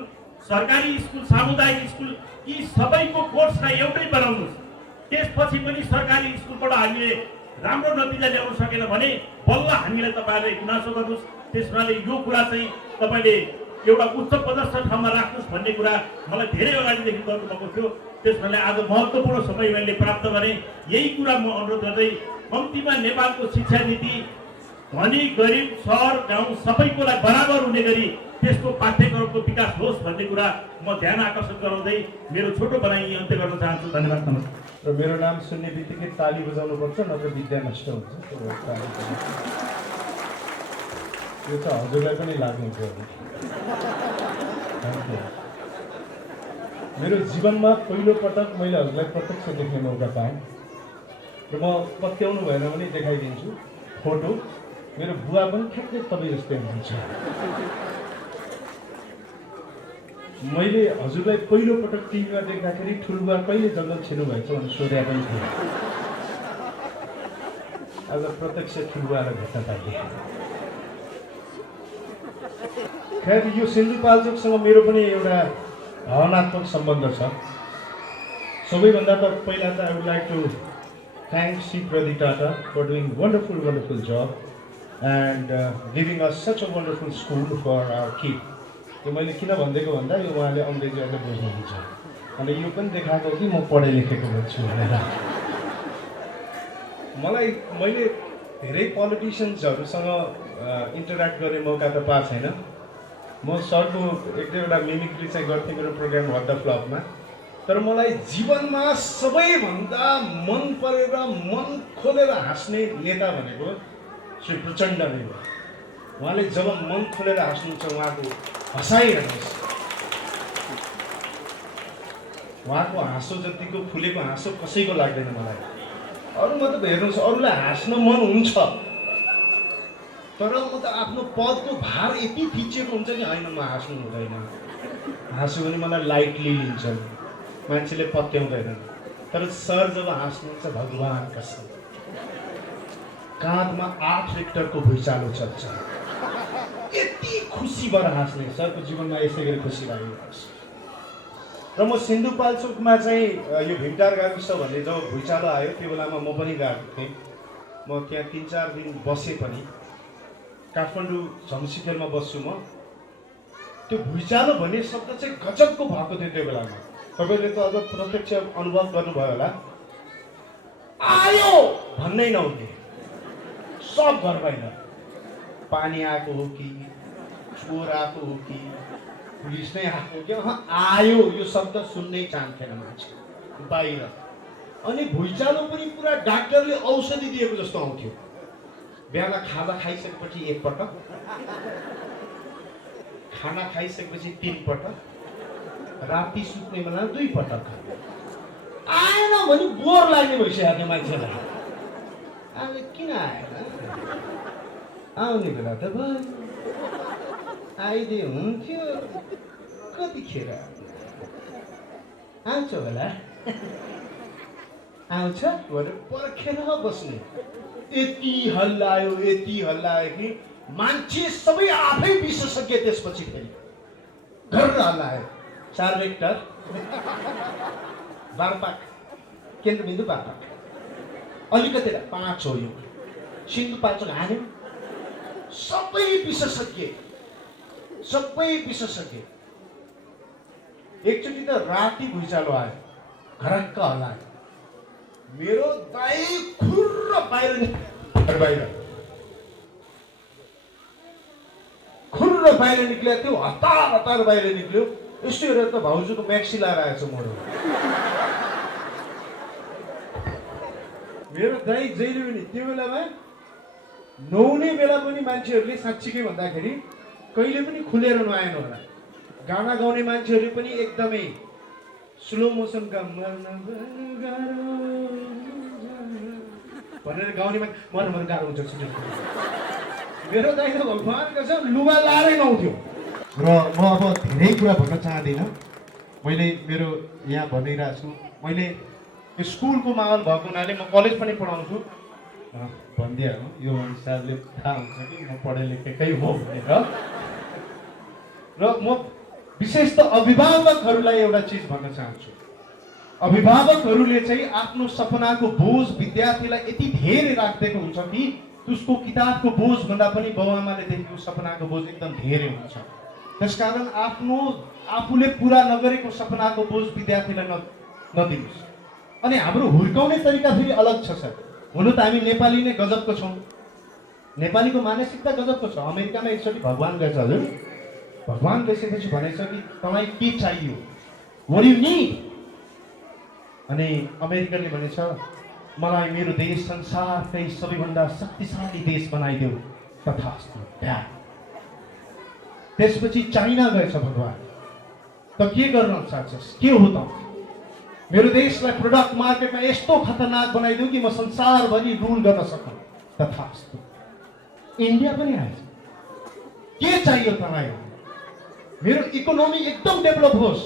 सरकारी स्कुल, सामुदायिक स्कुल यी सबैको कोर्सलाई एउटै बनाउनुहोस्। त्यसपछि पनि सरकारी स्कुलबाट हामीले राम्रो नतिजा ल्याउन सकेन भने बल्ल हामीलाई तपाईँहरूले गुनासो गर्नुहोस्। त्यस हुनाले यो कुरा चाहिँ तपाईँले एउटा उच्च पदस्थ ठाउँमा राख्नुहोस् भन्ने कुरा मलाई धेरै अगाडिदेखि गर्नुभएको थियो। त्यस हुनाले आज महत्त्वपूर्ण समय मैले प्राप्त गरेँ। यही कुरा म अनुरोध गर्दै कम्तीमा नेपालको शिक्षा नीति धनी गरिब सहर गाउँ सबैको लागि बराबर हुने गरी त्यसको पाठ्यक्रमको विकास होस् भन्ने कुरा म ध्यान आकर्षण गराउँदै मेरो छोटो भनाइ अन्त्य गर्न चाहन्छु। धन्यवाद, नमस्कार। र मेरो नाम सुन्ने बित्तिकै ताली बजाउनुपर्छ, नत्र विद्या नष्ट हुन्छ। यो त हजुरलाई पनि लाग्नु पर्यो। मेरो जीवनमा पहिलो पटक मैले हजुरलाई प्रत्यक्ष देख्ने मौका पाएँ र म पत्याउनु भएन भने देखाइदिन्छु फोटो। मेरो बुवा पनि ठ्याक्कै तपाईँ जस्तै हुनुहुन्छ। मैले हजुरलाई पहिलो पटक टिभीमा देख्दाखेरि ठुलबुवा कहिले जङ्गल छिर्नु भएछ भनेर सोधेको पनि थिएँ। आज प्रत्यक्ष ठुलबुवालाई भेट्न पाएँ। खैर, यो सिन्धुपाल्चोकसँग मेरो पनि एउटा भावनात्मक सम्बन्ध छ। सबैभन्दा त पहिला त I would like to thank Shri Pradeep Tata for doing wonderful job and giving us such a wonderful school for our kid. यो मैले किन भनिदिएको भन्दा यो उहाँले अङ्ग्रेजी अहिले बुझ्नुहुन्छ अनि यो पनि देखाएको कि म पढे लेखेको छु भनेर। मैले धेरै पोलिटिसियन्सहरूसँग इन्टरेक्ट गर्ने मौका त पाएको छैन। म सरको एक दुईवटा मिमिक्री चाहिँ गर्थेँ मेरो प्रोग्राम हट द फ्लपमा। तर मलाई जीवनमा सबैभन्दा मन परेर मन खोलेर हाँस्ने नेता भनेको श्री प्रचण्ड नै हो। उहाँले जब मन खोलेर हाँस्नुहुन्छ, उहाँको हँसाइरहनुहोस्। उहाँको हाँसो जतिको फुलेको हाँसो कसैको लाग्दैन मलाई। अरू मतलब हेर्नुहोस्, अरूलाई हाँस्न मन हुन्छ तर म त आफ्नो पदको भार यति थिचिएको हुन्छ कि होइन म हाँस्नु हुँदैन। हाँस्यो भने मलाई लाइटली लिन्छन्, मान्छेले पत्याउँदैन। तर सर जब हाँस्नुहुन्छ, भगवान् कसम काँधमा 8 रिक्टरको भुइँचालो चल्छ। यति खुसी भएर हाँस्ने सरको जीवनमा यसै गरी खुसी लागेको छ। र म सिन्धुपाल्चोकमा चाहिँ यो भिमटार गाविस भन्ने जब भुइँचालो आयो त्यो बेलामा म पनि गएको थिएँ। म त्यहाँ 3-4 दिन बसेँ पनि। काठमाडौँ झमसिखेलमा बस्छु म। त्यो भुइँचालो भन्ने शब्द चाहिँ गजबको भएको थियो त्यो बेलामा। तपाईँले त अझ प्रत्यक्ष अनुभव गर्नुभयो होला। आयो भन्नै नहुने, सब घर बाहिर पानी आएको हो कि चोर आएको हो कि पुलिस नै आएको हो कि आयो यो शब्द सुन्नै चाहन्थेन मान्छे बाहिर। अनि भुइँचालो पनि पुरा डाक्टरले औषधि दिएको जस्तो आउँथ्यो। बिहान खाजा खाइसकेपछि एकपटक, खाना खाइसकेपछि 3 पटक, राति सुत्ने बेला 2 पटक। आएन भने बोर लाग्ने भइसक्यो मान्छेलाई। आज किन आएन? आउने बेला त भयो, आइदिए हुन्थ्यो। कतिखेर आउँछ होला, आउँछ भनेर पर्खेर बस्ने। यति हल्लायो कि मान्छे सबै आफै विशेषज्ञ। त्यसपछि फेरि घर हल्लायो। 4 रेक्टर बारपाक, केन्द्रबिन्दु बारपाक, अलिकति 5 हो यो। सिन्धुपाल्चोक हान्यो। सबै विशेषज्ञ। एकचोटि त राति भुइँचालो आयो, घरक्क हल्लायो। मेरो दाइ खुर्र बाहिर निक्ल्यो। त्यो हतार बाहिर निक्ल्यो। यस्तो हेरेर त भाउजूको म्याक्सी लाएर आएछ मोडो। मेरो दाइ जहिले पनि त्यो बेलामा नुहाउने बेला पनि मान्छेहरूले साँच्चीकै भन्दाखेरि कहिले पनि खुलेर नुहाएन होला। गाना गाउने मान्छेहरूले पनि एकदमै स्लो मोसनका भनेर गाउने मर गाह्रो हुन्छ सुन्नु। मेरो दाइ त भगवान् कसम लुगा लाएरै नआउँथ्यो। र म अब धेरै कुरा भन्न चाहदिनँ। मैले मेरो यहाँ भनिरहेको छु। मैले स्कुलको माहौल भएको हुनाले म कलेज पनि पढाउँछु। भनिदिइहाल्नु, यो हिसाबले थाहा हुन्छ कि म पढे लेखेकै हो भनेर। र म विशेष त अभिभावकहरूलाई एउटा चिज भन्न चाहन्छु। अभिभावकहरूले चाहिँ आफ्नो सपनाको बोझ विद्यार्थीलाई यति धेरै राखिदिएको हुन्छ कि उसको किताबको बोझ भन्दा पनि बाउआमाले देखेको सपनाको बोझ एकदम धेरै हुन्छ। त्यसकारण आफूले पुरा नगरेको सपनाको बोझ विद्यार्थीलाई नदिनुहोस्। अनि हाम्रो हुर्काउने तरिका फेरि अलग छ सर। हुनु त हामी नेपाली नै गजबको छौँ। नेपालीको मानसिकता गजबको छ। अमेरिकामा एकचोटि भगवान गएछ हजुर। भगवान गइसकेपछि भनेछ कि तपाईँ के चाहियो, व्हाट यु निड। अनि अमेरिकनले भनेछ मलाई मेरो देश संसारकै सबैभन्दा शक्तिशाली देश बनाइदेऊ, तथास्तु। त्यसपछि चाइना गएछ भगवान। त के गर्न चाहन्छस्, के हो त? मेरो देशलाई प्रोडक्ट मार्केटमा यस्तो खतरनाक बनाइदिऊ कि म संसारभरि रुल गर्न सकौँ, तथास्तु। इन्डिया पनि आएछ। के चाहियो तपाईँ? मेरो इकोनोमी एकदम डेभलप होस्,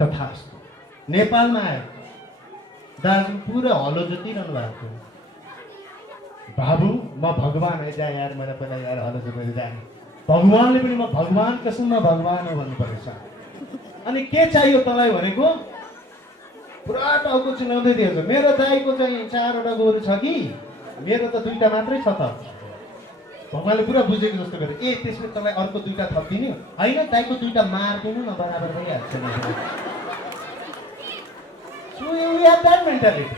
तथास्तु। नेपालमा आयो, दार्जिलिङ पुरा हलो जोतिरहनु भएको। बाबु म भगवान है जा यार, मलाई पहिला यार हलो जोतेर जा। भगवानले पनि म भगवान कसममा भगवान हो भन्नु पर्छ। अनि के चाहियो तँलाई भनेको? पुरा टाउको चिनाउँदै दिएछ। मेरो दाइको चाहिँ 4वटा गोरु छ कि मेरो त 2टा मात्रै छ त। भगवानले पुरा बुझेको जस्तो गरे। ए त्यसले तँलाई अर्को 2टा थपिदिनु होइन, दाइको 2टा मारिदिनु न, बराबर भइहाल्छ नि। मेन्टालिटी।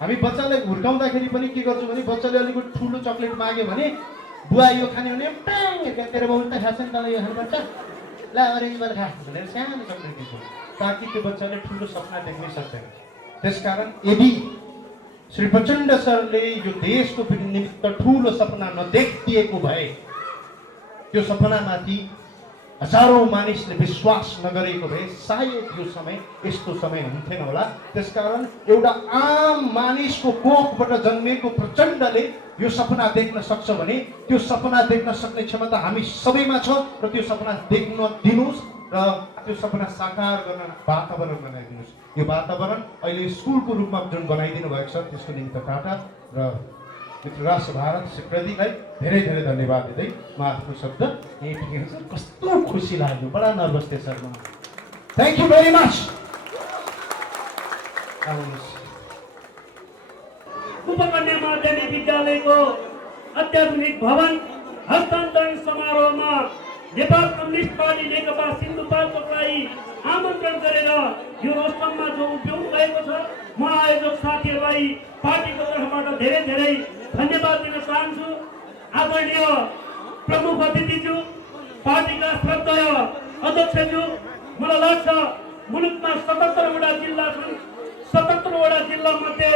हामी बच्चालाई हुर्काउँदाखेरि पनि के गर्छौँ भने बच्चाले अलिकति ठुलो चक्लेट माग्यो भने बुवा यो खाने भने तेरो बाउ त खान्छ नि, तँलाई यो खानुपर्छ, ल अरेन्जबाट खा भनेर सानो चक्लेट दिन्छौँ, ताकि त्यो बच्चाले ठुलो सपना देख्नै सक्दैन। त्यसकारण यदि श्री प्रचण्ड सरले यो देशको निमित्त ठुलो सपना नदेखिएको भए त्यो सपनामाथि हजारौं मानिसले विश्वास नगरेको भए सायद यो समय यस्तो समय हुन्थेन होला। त्यसकारण एउटा आम मानिसको कोखबाट जन्मेको प्रचण्डले यो सपना देख्न सक्छ भने त्यो सपना देख्न सक्ने क्षमता हामी सबैमा छ। र त्यो सपना देख्न दिनुस् र त्यो सपना साकार गर्न वातावरण बनाइदिनुस्। यो वातावरण अहिले स्कुलको रूपमा जुन बनाइदिनु भएको छ त्यसको निमित्त टाटा र मित्र राष्ट्र भारत श्री प्रदीपलाई धेरै धेरै धन्यवाद दिँदै म आफ्नो शब्द यही टिकेको छ। कस्तो खुसी लाग्यो, बडा नर्भस थिएँ सर म। Thank you very much. उपकन्या माध्यमिक विद्यालयको अत्याधुनिक भवन हस्तान्तरण समारोहमा नेपाल कम्युनिस्ट पार्टी नेकपा सिन्धुपाल्चोकलाई आमन्त्रण गरेर यो रोस्टममा जो उभ्याउनु भएको छ, म आयोजक साथीहरूलाई पार्टीको तर्फबाट धेरै धेरै धन्यवाद दिन चाहन्छु। आदरणीय प्रमुख अतिथिज्यू, पार्टीका श्रद्धेय अध्यक्षज्यू, मलाई लाग्छ मुलुकमा 77 वटा जिल्ला छन्। 77 वटा जिल्ला मध्ये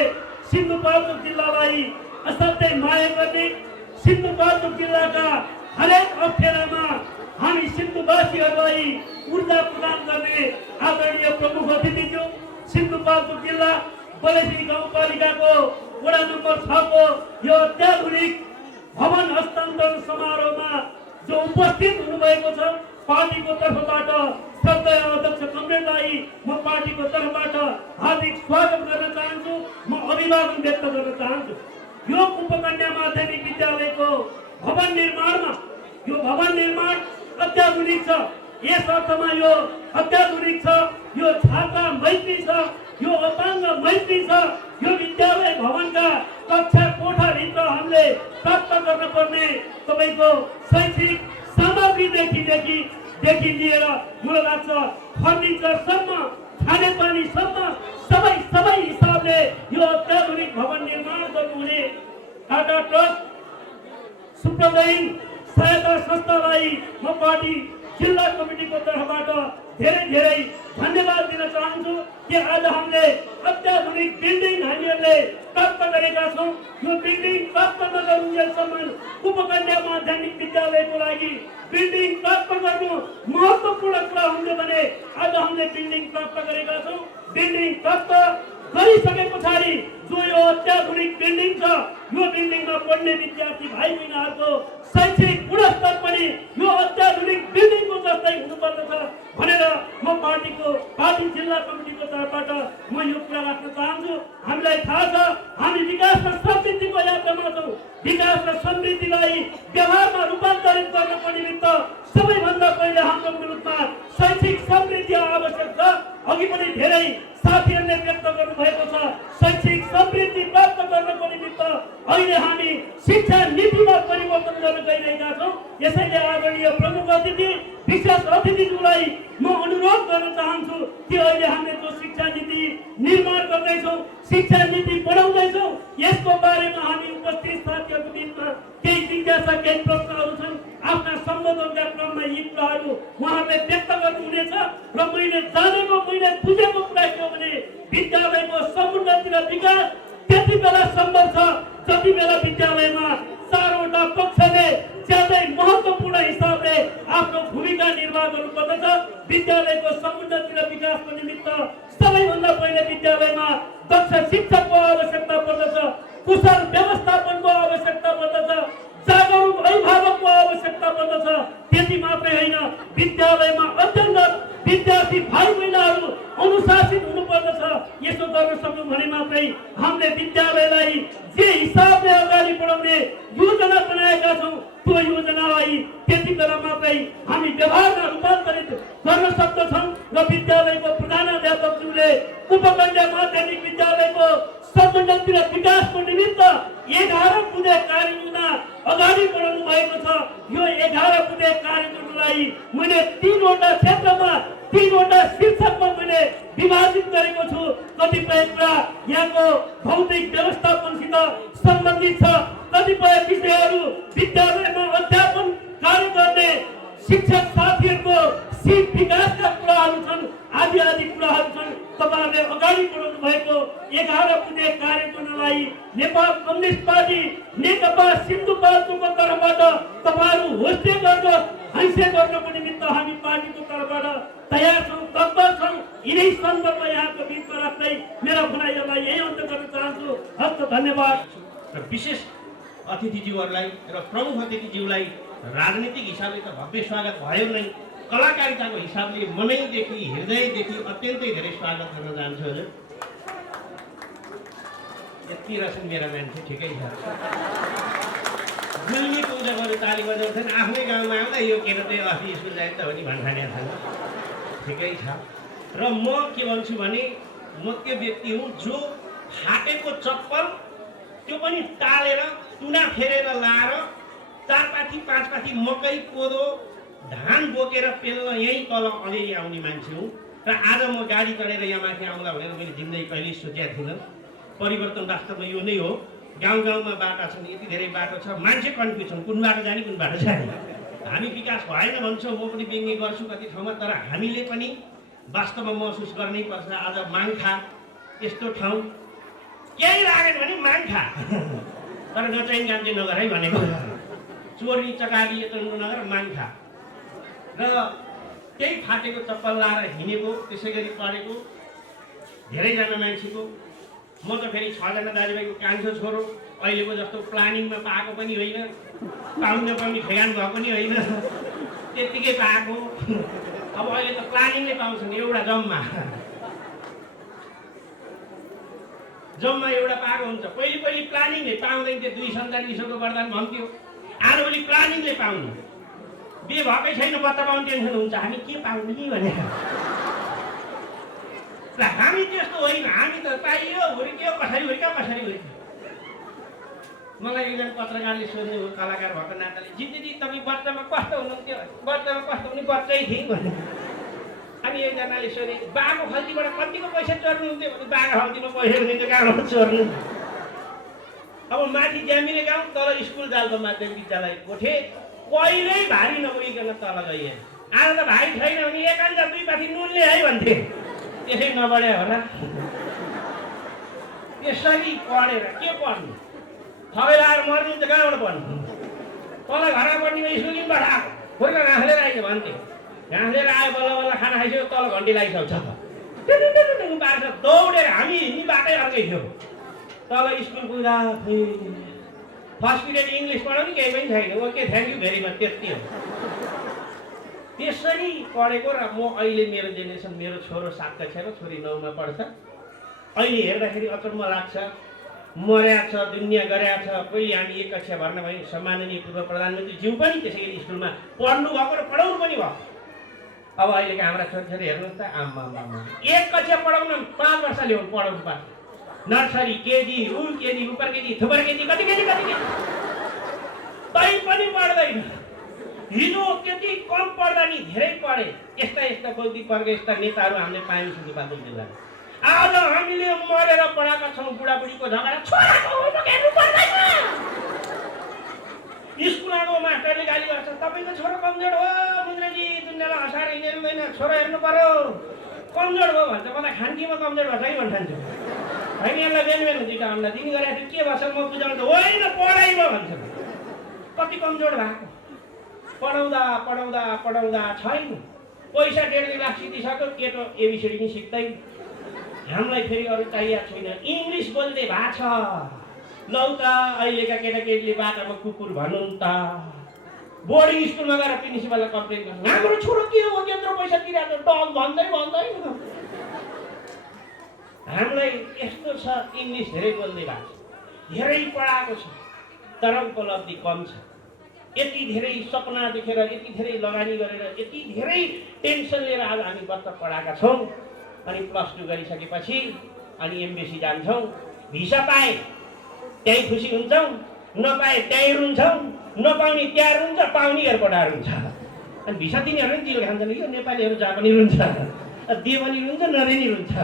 सिन्धुपाल्चोक जिल्लालाई असाध्यै माया गर्ने, सिन्धुपाल्चोक जिल्लाका हरेक अप्ठ्यारामा हामी सिन्धुवासीहरूलाई ऊर्जा प्रदान गर्ने आदरणीय प्रमुख अतिथिज्यू, सिन्धुपाल्चोक जिल्ला बलेसी गाउँपालिकाको वडा नम्बर 6 को यो अत्याधुनिक भवन हस्तान्तरण समारोहमा जो उपस्थित हुनुभएको छ, पार्टीको तर्फबाट श्रद्धेय अध्यक्ष कमरेडलाई म पार्टीको तर्फबाट हार्दिक स्वागत गर्न चाहन्छु, म अभिवादन व्यक्त गर्न चाहन्छु। यो उपकन्या माध्यमिक विद्यालयको भवन निर्माणमा यो भवन निर्माण अत्याधुनिक छ। यस अर्थमा यो अत्याधुनिक छ, यो छात्र मैत्री छ, यो अपाङ्ग मैत्री छ। यो विद्यालय भवनका कक्षा कोठाभित्र हामीले प्राप्त गर्न पर्ने तपाईको शैक्षिक सामग्रीदेखि लिएर मलाई लाग्छ फर्निचरसम्म, खानेपानीसम्म सबै हिसाबले यो अत्याधुनिक भवन निर्माण गर्नुहुने टाटा ट्रस्ट सुप्रदयी सहायता संस्थालाई म पार्टी जिल्ला कमिटीको तर्फबाट धेरै धेरै धन्यवाद दिन चाहन्छु कि आज हामीले अत्याधुनिक बिल्डिङ हामीहरूले प्राप्त गरेका छौँ। यो बिल्डिङ प्राप्त नगरुन्जेलसम्म उपकन्या माध्यमिक विद्यालयको लागि बिल्डिङ प्राप्त गर्नु महत्त्वपूर्ण कुरा हुन्थ्यो भने आज हामीले बिल्डिङ प्राप्त गरेका छौँ। बिल्डिङ प्राप्त गरिसके पछाडि जो यो अत्याधुनिक बिल्डिङ छ, यो बिल्डिङमा पढ्ने विद्यार्थी भाइ बहिनीहरूको शैक्षिक गुणस्तर पनि यो अत्याधुनिक बिल्डिङको जस्तै हुनुपर्दछ भनेर म पार्टी जिल्ला कमिटीको तर्फबाट म यो कुरा राख्न चाहन्छु। हामीलाई थाहा छ हामी विकास र समृद्धिको यात्रामा छौँ। विकास र समृद्धिलाई व्यवहारमा रूपान्तरित गर्नको निमित्त सबैभन्दा पहिले हाम्रो मुलुकमा शैक्षिक समृद्धि आवश्यक छ। अघि पनि धेरै साथीहरूले व्यक्त गर्नुभएको छ, शैक्षिक समृद्धि प्राप्त गर्नको निमित्त अहिले हामी शिक्षा नीतिमा परिवर्तन गर्न गइरहेका छौँ। यसैले आदरणीय प्रमुख अतिथि, विशेष अतिथिज्यूलाई म अनुरोध गर्न चाहन्छु कि अहिले हामीले जो शिक्षा नीति निर्माण गर्दैछौँ, शिक्षा नीति बनाउँदैछौँ, यसको बारेमा हामी उपस्थित साथीहरूको बिचमा केही जिज्ञासा, केही प्रश्नहरू छन्। आफ्ना सम्बोधनका क्रममा यी कुराहरू उहाँहरूले व्यक्त गर्नुहुनेछ र मैले जानेको, मैले बुझेको कुरा के हो भने विद्यालयको समुन्नति र विकास त्यति बेला सम्भव छ जति बेला विद्यालयमा 4वटा पक्षले ज्यादै महत्त्वपूर्ण हिसाबले आफ्नो भूमिका निर्वाह गर्नुपर्दछ। विद्यालयको समुन्नति र विकासको निमित्त सबैभन्दा पहिले विद्यालयमा दक्ष शिक्षकको आवश्यकता पर्दछ, कुशल व्यवस्थापनको आवश्यकता पर्दछ, जागरुक अभिभावकको आवश्यकता पर्दछ। त्यति मात्रै होइन, विद्यालयमा अध्ययनरत विद्यार्थी भाइ बहिनीहरू अनुशासित हुनुपर्दछ। यसो गर्न सक्यौँ भने मात्रै हामीले विद्यालयलाई जे हिसाबले अगाडि बढाउने योजना बनाएका छौँ, त्यो योजनालाई त्यति बेला मात्रै हामी व्यवहारमा रूपान्तरित गर्न सक्दछौँ। र विद्यालयको प्रधानाध्यापकज्यूले उपकन्या माध्यमिक विद्यालयको समुन्नति र विकासको निमित्त 11 बुँदे कार्ययोजना अगाडि बढाउनु भएको छ। यो 11 बुँदे कार्ययोजनालाई मैले 3वटा क्षेत्रमा 3वटा शीर्षकमा मैले विभाजित गरेको छु। कतिपय कुरा यहाँको भौतिक व्यवस्थापनसित सम्बन्धित छ, कतिपय विषयहरू विद्यालयमा अध्यापन कार्य गर्ने शिक्षक साथीहरूको सिप विकासका कुराहरू छन्, आदि कुराहरू छन्। तपाईँहरूले अगाडि बढाउनु भएको 11 बुँदे कार्ययोजनालाई नेपाल कम्युनिस्ट पार्टी नेकपा सिन्धुपाल्चोकको तर्फबाट तपाईँहरू होस्टे गर्न, हैसियत गर्नको निमित्त हामी पार्टीको तर्फबाट तयार छौँ, तत्पर छौँ। यिनै सन्दर्भ यहाँको बिचमा राख्दै मेरा भनाइहरूलाई यही अन्त गर्न चाहन्छु। हस्त धन्यवाद। र विशेष अतिथिज्यूहरूलाई र प्रमुख अतिथिज्यूलाई राजनीतिक हिसाबले त भव्य स्वागत भयो नै, कलाकारिताको हिसाबले मनैदेखि हृदयदेखि अत्यन्तै धेरै स्वागत गर्न चाहन्छु हजुर। यति रहेछन् मेरा मान्छे, ठिकै छ। गुल्मी पूजकहरू ताली बजाउँछन्, आफ्नै गाउँमा आउँदा यो केटा चाहिँ अस्ति स्कुल जान्छ भने भन्ठानेका छन्, ठिकै छ। र म के भन्छु भने म त्यो व्यक्ति हुँ जो फाटेको चप्पल त्यो पनि टालेर टुना फेरेर लाएर 4 पाथी 5 पाथी मकै कोदो धान बोकेर पेल्न यहीँ तल अलिअलि आउने मान्छे हुँ। र आज म गाडी चढेर यहाँ माथि आउँला भनेर मैले जिन्दगी कहिल्यै सोचेको थिइनँ। परिवर्तन वास्तवमा यो नै हो। गाउँ गाउँमा बाटो छन्, यति धेरै बाटो छ, मान्छे कन्फ्युज छन् कुन बाटो जाने कुन बाटो जाने। हामी विकास भएन भन्छौँ, म पनि व्यङ्ग्य गर्छु कति ठाउँमा, तर हामीले पनि वास्तवमा महसुस गर्नै पर्छ। आज माङ्खा यस्तो ठाउँ केही लागेन भने माङ्खा, तर नचाहिने काम चाहिँ नगर है भनेको। चोरी चकारी यत्रो नगर माङ्खा। र त्यही फाटेको चप्पल लाएर हिँडेको, त्यसै गरी पढेको धेरैजना मान्छेको। म त फेरि 6 जना दाजुभाइको कान्छो छोरो, अहिलेको जस्तो प्लानिङमा पाएको पनि होइन, पाउन पनि ठेगान भएको पनि होइन, त्यत्तिकै पाएको। अब अहिले त प्लानिङले पाउँछन् एउटा जम्मा एउटा पाएको हुन्छ। पहिले प्लानिङले पाउँदैन थियो, 2 सन्तान ईश्वरको वरदान भन्थ्यो। आजभोलि प्लानिङले पाउनु, बिहे भएकै छैन बच्चा पाउने टेन्सन हुन्छ, हामी के पाउने भनेर। र हामी त्यस्तो होइन, हामी त पाइयो हुर्क्यो, कसरी हुर्क्यो कसरी हुर्क्यो। मलाई एकजना पत्रकारले सोध्नु हो, कलाकार भएको नाताले, जिन्दगी तपाईँ बच्चामा कस्तो हुनुहुन्थ्यो? बच्चामा कस्तो हुने, बच्चै थिएँ भने। अनि एकजनाले सोधे बाको खल्तीबाट कतिको पैसा चोर्नुहुन्थ्यो भने, बाको खल्तीमा पैसा हुन्थ्यो, कहाँबाट चोर्नु। अब माथि ज्यामिरे गाउँ, तल स्कुल जालको माध्यमिक विद्यालय कोठे, कहिल्यै भारी नपुगिकन तल गइए। आज त भाइ छैन भने 1 अन्जा 2 पाथी नुनले है भन्थे, त्यसै नबढे होला। यसरी पढेर के पढ्नु, थबै लाएर मर्नु त कहाँबाट पढ्नु। तल घरमा पढ्ने स्कुल किन पठाएको, खुर्का घाँस लिएर आइज भन्थे। घाँस लिएर आयो, बल्ल बल्ल खाना खाइसक्यो, तल घन्टी लागिसक्छ, पार्छ, दौडेर हामी हिँड्ने बाटै अर्कै थियो। तल स्कुल पुग्दा फर्स्ट पिरियड इङ्ग्लिस पढाउने केही पनि छैन, okay thank you very much, त्यति हो। त्यसरी पढेको। र म अहिले मेरो जेनेरेसन, मेरो छोरो 7 कक्षामा, छोरी 9मा पढ्छ। अहिले हेर्दाखेरि अचम्म लाग्छ, मर्या छ, दुनियाँ गरेका छ। कोही हामी 1 कक्षा भर्ना भयौँ, सम्माननीय पूर्व प्रधानमन्त्री ज्यू पनि त्यसै गरी स्कुलमा पढ्नु भएको र पढाउनु पनि भयो। अब अहिलेका हाम्रा छोरीछोरी हेर्नुहोस् त, आम्मा 1 कक्षा पढाउन 5 वर्ष ल्याउनु पढाउनु पर्छ। नर्सरी, केजी, केजी, उपर केजी, थुपर केजी, कति केजी तै पनि पढ्दैन। हिजो त्यति कम पढ्दा नि धेरै पढे। यस्ता बौद्धिक वर्ग, यस्ता नेताहरू हामीले पायौँ सिन्धुपाल्चोक जिल्लामा। आज हामीले मरेर पढाएका छौँ, बुढाबुढीको झगडा छोराको होमवर्क हेर्नु पर्दैन। स्कुल आएको मास्टरले गाली गर्छ, तपाईँको छोरो कमजोर हो मुद्राजी, दुनियाँलाई हँसाएर हिँड्दैन, छोरो हेर्नु पर्यो, कमजोर हो भन्छ। म त खान्तीमा कमजोर भन्छ कि भन्ठान्छु। होइन यसलाई बेन दुईवटा अन्डा दिने गरेको थियो, के भन्छ म बुझाउँछ, होइन पढाइमा भन्छ। कति कमजोर भएको, पढाउँदा छैन। पैसा 1.5 लाख सिकिसक्यो, केटो एबिसिडी पनि सिक्दैन। हामीलाई फेरि अरू चाहिएको छैन, इङ्ग्लिस बोल्ने भएको छ। लौ त अहिलेका केटाकेटीले बाटामा कुकुर भनौँ त। बोर्डिङ स्कुलमा गएर प्रिन्सिपललाई कम्प्लेन गर्छ, हाम्रो छोरो के हो त्यत्रो पैसा तिरेको डग भन्दैन। हामीलाई यस्तो छ, इङ्ग्लिस धेरै बोल्दै भएको छ, धेरै पढाएको छ, तर उपलब्धि कम छ। यति धेरै सपना देखेर, यति धेरै लगानी गरेर, यति धेरै टेन्सन लिएर आज हामी बच्चा पढाएका छौँ। अनि +2 गरिसकेपछि अनि एमबेसी जान्छौँ। भिसा पाए त्यहीँ खुसी हुन्छौँ, नपाए त्यहीँ रुन्छौँ, नपाउने त्यहाँ रुन्छ, पाउने एयरपोर्टहरू हुन्छ। अनि भिसा दिनेहरू पनि दिल खान्छन्, यो नेपालीहरू जहाँ पनि रुन्छ, दिए पनि रुन्छ, नदिए नि रुन्छ।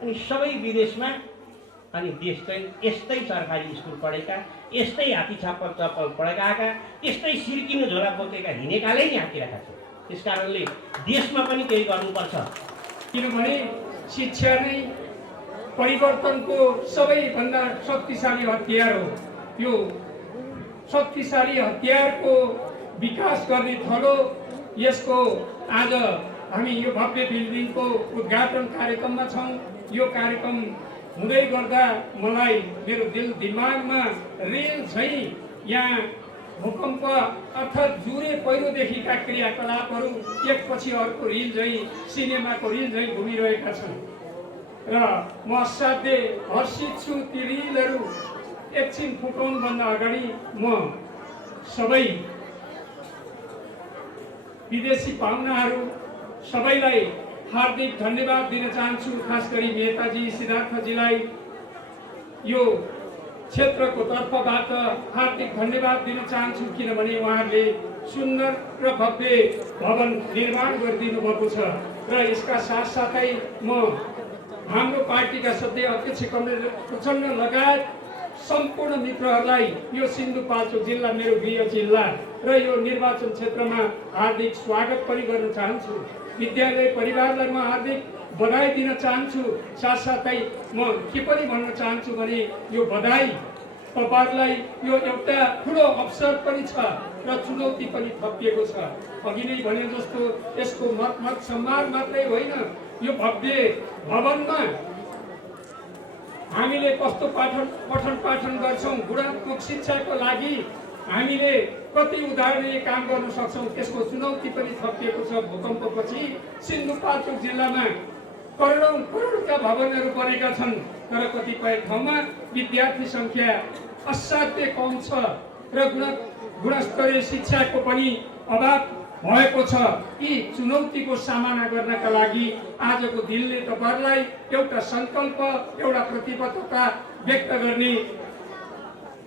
अनि सबै विदेशमा। अनि देश चाहिँ यस्तै सरकारी स्कुल पढेका, यस्तै हात्ती छाप्पल चप्पल पढेका आएका, यस्तै सिर्किनु झोला बोकेका हिँडेकाले नि हाँकिरहेका छन्। त्यस कारणले देशमा पनि केही गर्नुपर्छ। किनभने शिक्षा नै परिवर्तनको सबैभन्दा शक्तिशाली हतियार हो। यो शक्तिशाली हतियारको विकास गर्ने थलो यसको आज हामी यो भव्य बिल्डिङको उद्घाटन कार्यक्रममा छौँ। यो कार्यक्रम हुँदै गर्दा मलाई मेरो दिल दिमागमा रेल चाहिँ यहाँ भूकम्प अर्थात् जुरे पहिरोदेखिका क्रियाकलापहरू एकपछि अर्को रिल झैँ सिनेमाको रिल झैँ घुमिरहेका छन् र म असाध्यै हर्षित छु। ती रिलहरू एकछिन फुटाउनुभन्दा अगाडि म सबै विदेशी पाहुनाहरू सबैलाई हार्दिक धन्यवाद दिन चाहन्छु। खास गरी नेताजी सिद्धार्थजीलाई यो क्षेत्रको तर्फबाट हार्दिक धन्यवाद दिन चाहन्छु, किनभने उहाँहरूले सुन्दर र भव्य भवन निर्माण गरिदिनु भएको छ। र यसका साथसाथै म हाम्रो पार्टीका सदस्य अध्यक्ष कमरेड प्रचण्ड लगायत सम्पूर्ण मित्रहरूलाई यो सिन्धुपाल्चोक जिल्ला मेरो गृह जिल्ला र यो निर्वाचन क्षेत्रमा हार्दिक स्वागत पनि गर्न चाहन्छु। विद्यालय परिवारलाई म हार्दिक बधाई दिन चाहन्छु। साथसाथै म के पनि भन्न चाहन्छु भने यो बधाई तपाईहरुलाई यो एउटा ठुलो अवसर पनि छ र चुनौती पनि थपिएको छ। अघि नै भने जस्तो यसको मत सम्मान मात्रै होइन, यो भव्य भवनमा हामीले कस्तो पठन पाठन गर्छौं, गुणात्मक शिक्षाको लागि हामीले कति उदाहरणीय काम गर्न सक्छौं, त्यसको चुनौती पनि थपिएको छ। भूकम्पपछि सिन्धुपाल्चोक जिल्लामा करोडौंका भवनहरू बनेका छन्, तर कतिपय ठाउँमा विद्यार्थी संख्या असाध्यै कम छ र गुणस्तरीय शिक्षाको पनि अभाव भएको छ। यी चुनौतीको सामना गर्नका लागि आजको दिनले तपाईहरुलाई एउटा संकल्प, एउटा प्रतिबद्धता व्यक्त गर्ने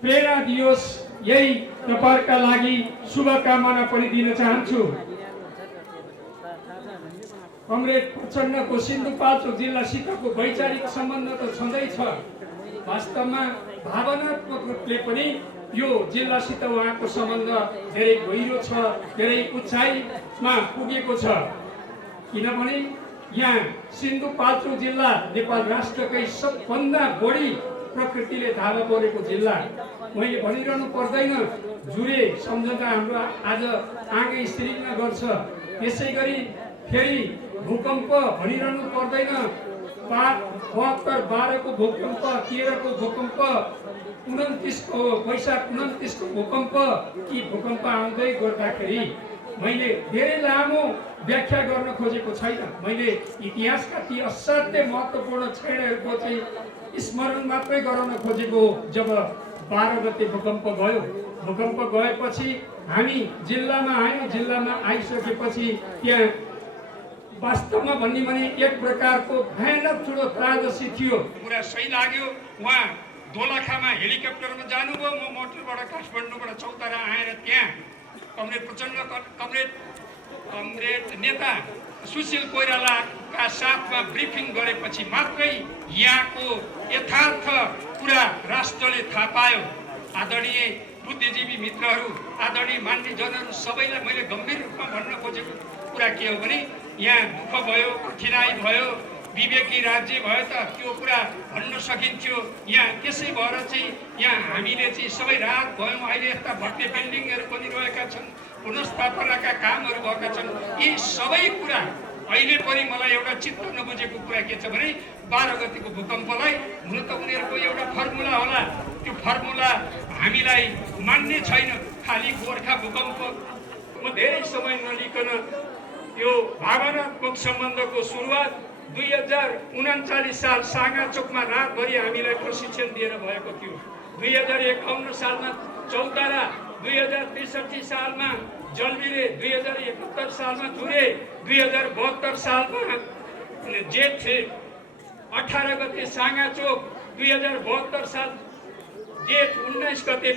प्रेरणा दियोस्, यही तपाईहरुका लागि शुभकामना पनि दिन चाहन्छु। कमरेड प्रचण्डको सिन्धुपाल्चोक जिल्लासितको वैचारिक सम्बन्ध त छँदैछ, वास्तवमा भावनात्मक रूपले पनि यो जिल्लासित उहाँको सम्बन्ध धेरै गहिरो छ, धेरै उचाइमा पुगेको छ। किनभने यहाँ सिन्धुपाल्चोक जिल्ला नेपाल राष्ट्रकै सबभन्दा बढी प्रकृतिले धावा बोलेको जिल्ला। मैले भनिरहनु पर्दैन, जुरे सम्झौता हाम्रो आज आँगै स्त्रीमा गर्छ। त्यसै गरी फेरि भूकम्प भनिरहनु पर्दैन, 72 को भूकम्प, 13 को भूकम्प, 29 को वैशाख 29 को भूकम्प, कि भूकम्प आउँदै गर्दाखेरि मैले धेरै लामो व्याख्या गर्न खोजेको छैन। मैले इतिहासका ती असाध्यै महत्त्वपूर्ण क्षणहरूको चाहिँ स्मरण मात्रै गराउन खोजेको। जब 12 गते भूकम्प गयो, भूकम्प गएपछि हामी जिल्लामा आयौँ। जिल्लामा आइसकेपछि त्यहाँ वास्तवमा भन्ने भने एक प्रकारको भयानक ठुलो त्रासदी थियो। पुरा सही लाग्यो। उहाँ दोलखामा हेलिकप्टरमा जानुभयो, म मोटरबाट काठमाडौँबाट चौतारा आएर त्यहाँ कमरेड प्रचण्ड, कमरेड नेता सुशील कोइरालाका साथमा ब्रिफिङ गरेपछि मात्रै यहाँको यथार्थ पुरा राष्ट्रले थाहा पायो। आदरणीय बुद्धिजीवी मित्रहरू, आदरणीय मान्यजनहरू सबैलाई मैले गम्भीर रूपमा भन्न खोजेको कुरा के हो भने यहाँ दुःख भयो, कठिनाई भयो, विवेकी राज्य भयो त त्यो कुरा भन्न सकिन्थ्यो। यहाँ त्यसै भएर चाहिँ यहाँ हामीले चाहिँ सबै राहत भयौँ। अहिले यस्ता भव्य बिल्डिङहरू बनिरहेका छन्, पुनर्स्थापनाका कामहरू भएका छन्। यी सबै कुरा अहिले पनि मलाई एउटा चित्त नबुझेको कुरा के छ भने 12 गतिको भूकम्पलाई हुन त उनीहरूको एउटा फर्मुला होला, त्यो फर्मुला हामीलाई मान्ने छैन। खालि गोर्खा भूकम्प, म धेरै समय नलिकन यो भावनात्मक सम्बन्धको सुरुवात 2039 साल साँगाचोकमा रातभरि हामीलाई प्रशिक्षण दिएर भएको थियो। 2051 सालमा चौतारा, 2063 सालमा जलबिरे, 2071 सालमा जुरे, 2072 सालमा जेठ 18 गते साँगाचोक, 2072 साल जेठ 19 गते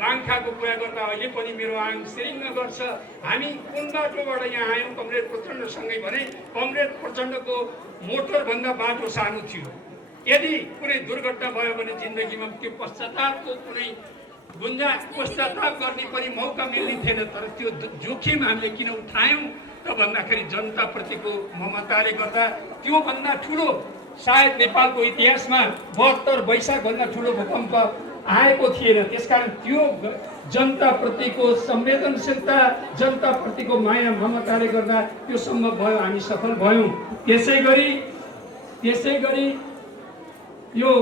माङ्खाको कुरा गर्दा अहिले पनि मेरो आङ सिरिङ्ग गर्छ। हामी कुन बाटोबाट यहाँ आयौँ कमरेड प्रचण्डसँगै भने कमरेड प्रचण्डको मोटरभन्दा बाटो सानो थियो। यदि कुनै दुर्घटना भयो भने जिन्दगीमा त्यो पश्चातापको कुनै पश्चाताप गर्ने पनि मौका मिल्ने थिएन। तर त्यो जोखिम हामीले किन उठायौँ त भन्दाखेरि जनताप्रतिको ममताले गर्दा। त्योभन्दा ठुलो सायद नेपालको इतिहासमा 72 वैशाखभन्दा ठुलो भूकम्प आएको थिएन। त्यसकारण त्यो जनताप्रतिको संवेदनशीलता, जनताप्रतिको माया ममताले गर्दा त्यो सम्भव भयो, हामी सफल भयौँ। त्यसै गरी यो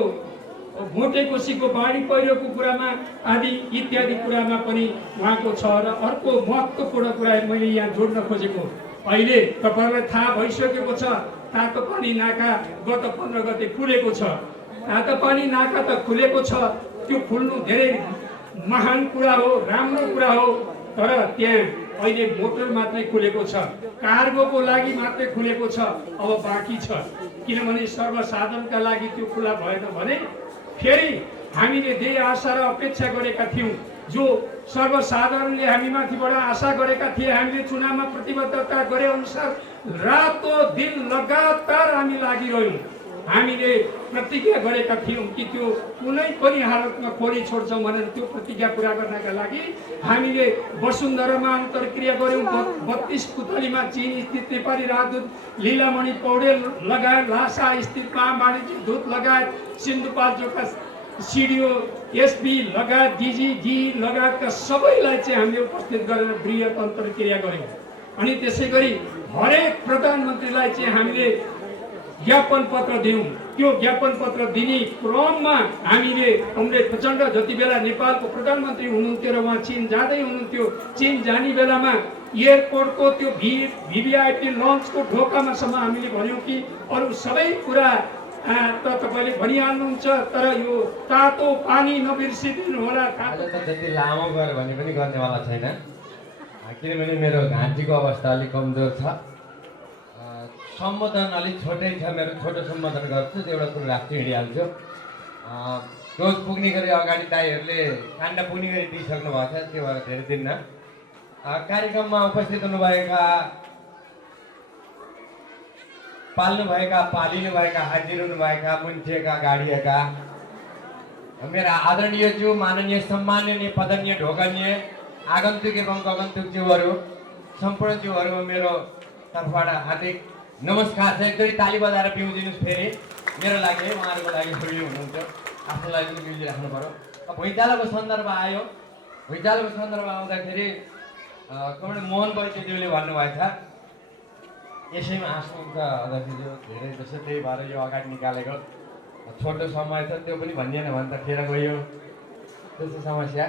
भोटे कोसीको बाढी पहिरोको कुरामा आदि इत्यादि कुरामा पनि उहाँको छ। र अर्को महत्त्वपूर्ण कुरा मैले यहाँ जोड्न खोजेको, अहिले तपाईँहरूलाई थाहा भइसकेको छ तातोपानी नाका गत 15 गते खुलेको छ। तातोपानी नाका त खुलेको छ, त्यो खुल्नु धेरै महान कुरा हो, राम्रो कुरा हो। तर त्यहाँ अहिले मोटर मात्रै खुलेको छ, कार्गोको लागि मात्रै खुलेको छ, अब बाँकी छ। किनभने सर्वसाधारणका लागि त्यो खुला भएन भने फेरि हामीले धेरै आशा र अपेक्षा गरेका थियौँ, जो सर्वसाधारणले हामी माथिबाट आशा गरेका थिए। हामीले चुनावमा प्रतिबद्धता गरे अनुसार रातो दिन लगातार हामी लागिरह्यौँ। हामीले प्रतिज्ञा गरेका थियौँ कि त्यो कुनै पनि हालतमा खोली छोड्छौँ भनेर। त्यो प्रतिज्ञा पुरा गर्नका लागि हामीले वसुन्धरामा अन्तर्क्रिया गऱ्यौँ। 32 पुतलीमा चीन स्थित नेपाली राजदूत लीलामणि पौडेल लगायत लासा स्थित वाणिज्य दूत लगायत सिन्धुपाल्चोकका सिडिओ एसपी लगायत डिजी लगायतका सबैलाई चाहिँ हामीले उपस्थित गरेर बृहत अन्तर्क्रिया गऱ्यौँ। अनि त्यसै गरी हरेक प्रधानमन्त्रीलाई चाहिँ हामीले ज्ञापन पत्र दियौँ। त्यो ज्ञापन पत्र दिने क्रममा हामीले कमरेड प्रचण्ड जति बेला नेपालको प्रधानमन्त्री हुनुहुन्थ्यो र उहाँ चीन जाँदै हुनुहुन्थ्यो, चीन जाने बेलामा एयरपोर्टको त्यो भिभिआइपी लन्चको ढोकामासम्म हामीले भन्यौँ कि अरू सबै कुरा त तपाईँले भनिहाल्नुहुन्छ, तर यो तातो पानी नबिर्सिदिनु होला। जति लामो गऱ्यो भने पनि गर्नेवाला छैन, किनभने मेरो घाँटीको अवस्था अलिक कमजोर छ। सम्बोधन अलिक छोटै छ, मेरो छोटो सम्बोधन गर्छु, एउटा कुरो राख्छु, हिँडिहाल्छु। रोज पुग्ने गरी अगाडि दाईहरूले काण्ड पुग्ने गरी दिइसक्नु भएको छ, त्यो भएर धेरै दिन कार्यक्रममा उपस्थित हुनुभएका, पाल्नुभएका, पालिनुभएका, हाजिर हुनुभएका, मुन्चेका, गाडिएका मेरा आदरणीय ज्यू, माननीय सम्माननीय पदनीय ढोकनीय आगन्तुक एवं गगन्तुक ज्यूहरू, सम्पूर्ण ज्यूहरूमा मेरो तर्फबाट हार्दिक नमस्कार छ। एकचोटि ताली बजाएर पिउदिनुहोस् फेरि मेरो लागि, उहाँहरूको लागि छोडिनु हुनुहुन्छ, आफ्नो लागि पनि मिलिराख्नु पर्यो। भुइँचालोको सन्दर्भ आयो, भुइँचालोको सन्दर्भ आउँदाखेरि कमरेड मोहन वैद्यज्यूले भन्नुभएको छ, यसैमा हाँस्नुहुन्छ अध्यक्षज्यू, धेरै जस्तो त्यही भएर यो अगाडि निकालेको छोटो समय छ, त्यो पनि भनिएन भने त खेर गयो, त्यस्तो समस्या।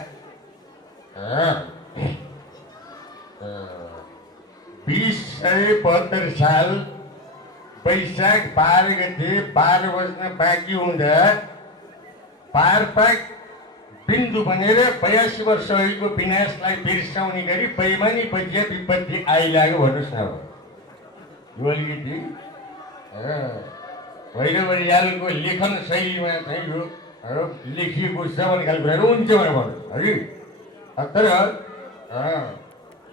2072 साल वैशाख 12 गते 12 बज्न बाँकी हुँदा पारपाक बिन्दु बनेर 82 वर्ष अघिको विनाशलाई बिर्साउने गरी बैमानी बजिया विपत्ति आइलाग्यो भन्नुहोस् न। यो अलिकति भैरवरियालको लेखन शैलीमा चाहिँ यो लेखिएको छ भन्ने खालको कुराहरू हुन्छ भनेर भन्नुहोस् है। तर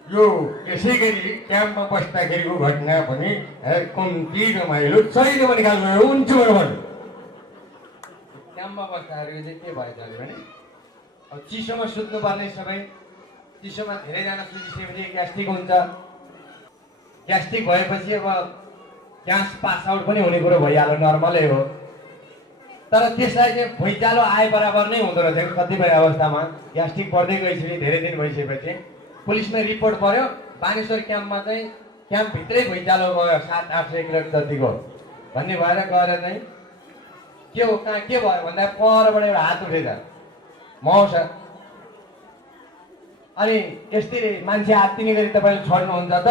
यो यसै गरी क्याम्पमा बस्दाखेरिको घटना पनि कम्ती रमाइलो छैन भन्ने खालको कुराहरू हुन्छ भनेर भन्नु। क्याम्पमा बस्दाखेरि चाहिँ के भएछ भने अब चिसोमा सुत्नुपर्ने सबै, चिसोमा धेरैजना सुतिसकेपछि ग्यास्ट्रिक हुन्छ, ग्यास्ट्रिक भएपछि अब ग्यास पास आउट पनि हुने कुरो भइहाल्यो, नर्मलै हो। तर त्यसलाई चाहिँ भुइँचालो आए बराबर नै हुँदो रहेछ कतिपय अवस्थामा। ग्यास्ट्रिक बढ्दै गइसक्यो, धेरै दिन भइसकेपछि पुलिसमा रिपोर्ट पर्यो, बानेश्वर क्याम्पमा चाहिँ क्याम्पभित्रै भुइँचालो गयो 700-800 किलोमिटर जतिको भन्ने भएर गएर चाहिँ के हो कहाँ के भयो भन्दा परबाट एउटा हात उठेछ मौस। अनि यस्तै मान्छे आत्तिने गरी तपाईँले छोड्नुहुन्छ त?